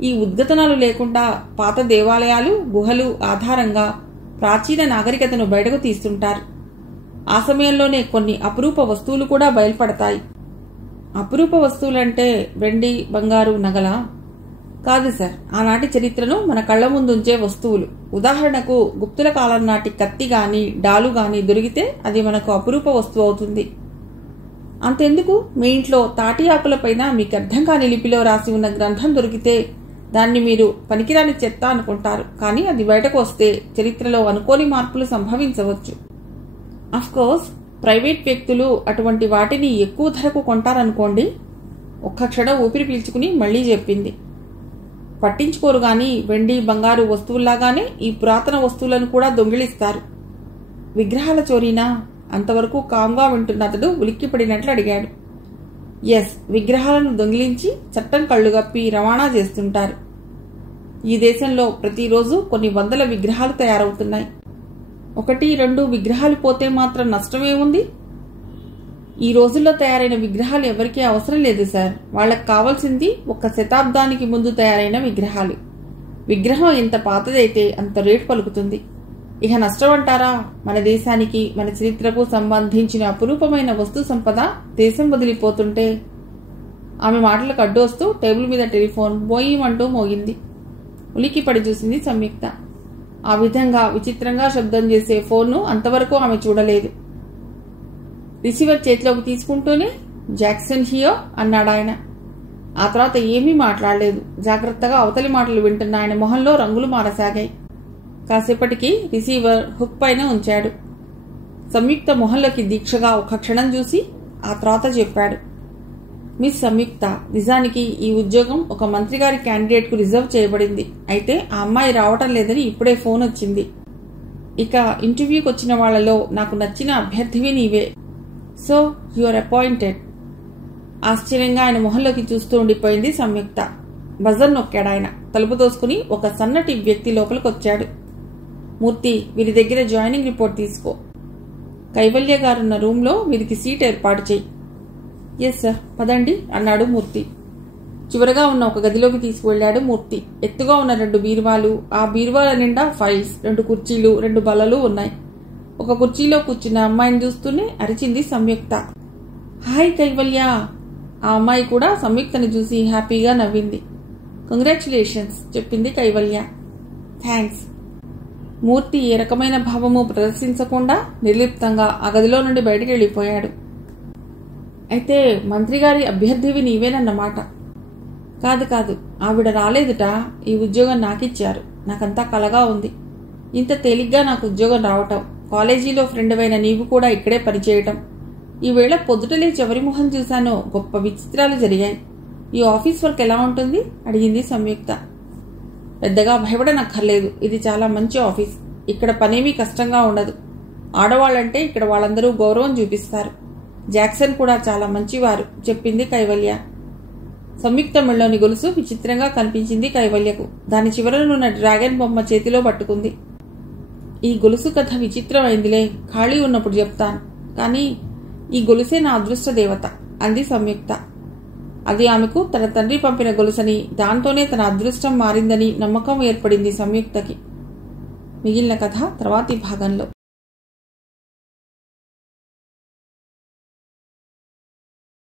ఈ ఉద్గతనాలు లేకుండా పాత దేవాలయాలు, గుహలు ఆధారంగా ప్రాచీన నాగరికతను బయటకు తీస్తుంటారు. ఆ సమయంలోనే కొన్ని అపురూప వస్తువులు కూడా బయలుపడతాయి. అపురూప వస్తువులంటే వెండి, బంగారు, నగల? కాదు సార్, ఆనాటి చరిత్రను మన కళ్ల ముందుంచే వస్తువులు. ఉదాహరణకు గుప్తుల కాలం నాటి కత్తి గాని డాలు గాని దొరికితే అది మనకు అపురూప వస్తువు అవుతుంది. అంతెందుకు, మీ ఇంట్లో తాటి ఆకులపైన మీకు అర్థం కాని లిపిలో రాసి ఉన్న గ్రంథం దొరికితే దాన్ని మీరు పనికిరాని చెత్త అనుకుంటారు. కానీ అది బయటకు వస్తే చరిత్రలో అనుకోని మార్పులు సంభవించవచ్చు. అఫ్కోర్స్ ప్రైవేట్ వ్యక్తులు అటువంటి వాటిని ఎక్కువ ధరకు కొంటారనుకోండి. ఒక్క క్షణం ఊపిరి పీల్చుకుని మళ్లీ చెప్పింది. పట్టించుకోరు గాని వెండి బంగారు వస్తువుల్లాగానే ఈ పురాతన వస్తువులను కూడా దొంగిలిస్తారు. విగ్రహాల చోరీనా? అంతవరకు కాంగా వింటున్న అతడు ఉలిక్కిపడినట్లు అడిగాడు. ఎస్, విగ్రహాలను దొంగిలించి చట్టం కళ్లుగప్పి రవాణా చేస్తుంటారు. ఈ దేశంలో ప్రతిరోజు కొన్ని వందల విగ్రహాలు తయారవుతున్నాయి. 1-2 విగ్రహాలు పోతే మాత్రం నష్టమే ఉంది? ఈ రోజుల్లో తయారైన విగ్రహాలు ఎవరికీ అవసరం లేదు సార్. వాళ్లకు కావాల్సింది 1 శతాబ్దానికి ముందు తయారైన విగ్రహాలు. విగ్రహం ఎంత పాతదైతే అంత రేటు పలుకుతుంది. ఇక నష్టం అంటారా? మన దేశానికి మన చరిత్రకు సంబంధించిన అపురూపమైన వస్తు సంపద దేశం వదిలిపోతుంటే. ఆమె మాటలకు అడ్డు వస్తూ టేబుల్ మీద టెలిఫోన్ బోయిమంటూ మోగింది. ఉలిక్కిపడి చూసింది సంయుక్త. ఆ విధంగా విచిత్రంగా శబ్దం చేసే ఫోన్ను అంతవరకు ఆమె చూడలేదు. రిసీవర్ చేతిలోకి తీసుకుంటూనే జాక్సన్ హియో అన్నాడాయన. ఆ తర్వాత ఏమీ మాట్లాడలేదు. జాగ్రత్తగా అవతలి మాటలు వింటున్న ఆయన మొహంలో రంగులు మారసాగాయి. కాసేపటికి రిసీవర్ హుక్ పైన ఉంచాడు. సంయుక్త మొహంలోకి దీక్షగా ఒక క్షణం చూసి ఆ తర్వాత చెప్పాడు. మిస్ సంయుక్త, నిజానికి ఈ ఉద్యోగం ఒక మంత్రి గారి క్యాండిడేట్ కు రిజర్వ్ చేయబడింది. అయితే ఆ అమ్మాయి రావటం లేదని ఇప్పుడే ఫోన్ వచ్చింది. ఇక ఇంటర్వ్యూకి వచ్చిన వాళ్లలో నాకు నచ్చిన అభ్యర్థివి నీవే. So you're appointed. ఆశ్చర్యంగా ఆయన మొహంలోకి చూస్తూ ఉండిపోయింది సంయుక్త. బజర్ నొక్కాడాయన. తలుపు తోసుకుని ఒక సన్నటి వ్యక్తి లోపలికొచ్చాడు. మూర్తి, వీరి దగ్గర జాయినింగ్ రిపోర్ట్ తీసుకో. కైవల్య గారున్న రూంలో వీరికి సీట్ ఏర్పాటు చేయి. ఎస్ సార్, పదండి అన్నాడు మూర్తి. చివరగా ఉన్న ఒక గదిలోకి తీసుకువెళ్లాడు మూర్తి. ఎత్తుగా ఉన్న 2 బీరువాలు, ఆ బీరువాల నిండా ఫైల్స్, 2 కుర్చీలు, 2 బల్లలు ఉన్నాయి. ఒక కుర్చీలో కూర్చున్న అమ్మాయిని చూస్తూనే అరిచింది సంయుక్త. హాయ్ కైవల్య. ఆ అమ్మాయి కూడా సంయుక్తని చూసి హ్యాపీగా నవ్వింది. కంగ్రాచ్యులేషన్స్ చెప్పింది కైవల్య. థ్యాంక్స్. మూర్తి ఏ రకమైన భావము ప్రదర్శించకుండా నిర్లిప్తంగా ఆ గదిలో నుండి బయటికి వెళ్లిపోయాడు. అయితే మంత్రిగారి అభ్యర్థివి నీవేనన్నమాట. కాదు కాదు, ఆవిడ రాలేదుట. ఈ ఉద్యోగం నాకిచ్చారు. నాకంతా కలగా ఉంది. ఇంత తేలిగ్గా నాకు ఉద్యోగం రావటం, కాలేజీలో ఫ్రెండ్ అయిన నీవు కూడా ఇక్కడే పనిచేయటం. ఈవేళ పొద్దుటలే చివరి ముఖం చూశానో గొప్ప విచిత్రాలు జరిగాయి. ఈ ఆఫీస్ వర్క్ ఎలా ఉంటుంది అడిగింది సంయుక్త. పెద్దగా భయపడనక్కర్లేదు. ఇది చాలా మంచి ఆఫీస్. ఇక్కడ పనేమీ కష్టంగా ఉండదు. ఆడవాళ్లంటే ఇక్కడ వాళ్ళందరూ గౌరవం చూపిస్తారు. జాక్సన్ కూడా చాలా మంచివారు చెప్పింది కైవల్య. సంయుక్త మెళ్ళలోని గొలుసు విచిత్రంగా కనిపించింది కైవల్యకు. దాని చివరనున్న డ్రాగన్ బొమ్మ చేతిలో పట్టుకుంది. ఈ గొలుసు కథ విచిత్రమైందిలే, ఖాళీ ఉన్నప్పుడు చెప్తాను. కానీ ఈ గొలుసే నా అదృష్ట దేవత అంది సంయుక్త. అది ఆమెకు తన తండ్రి పంపిన గొలుసని, దాంతోనే తన అదృష్టం మారిందని నమ్మకం ఏర్పడింది సంయుక్తకి. మిగిలిన కథ తర్వాతి భాగంలో.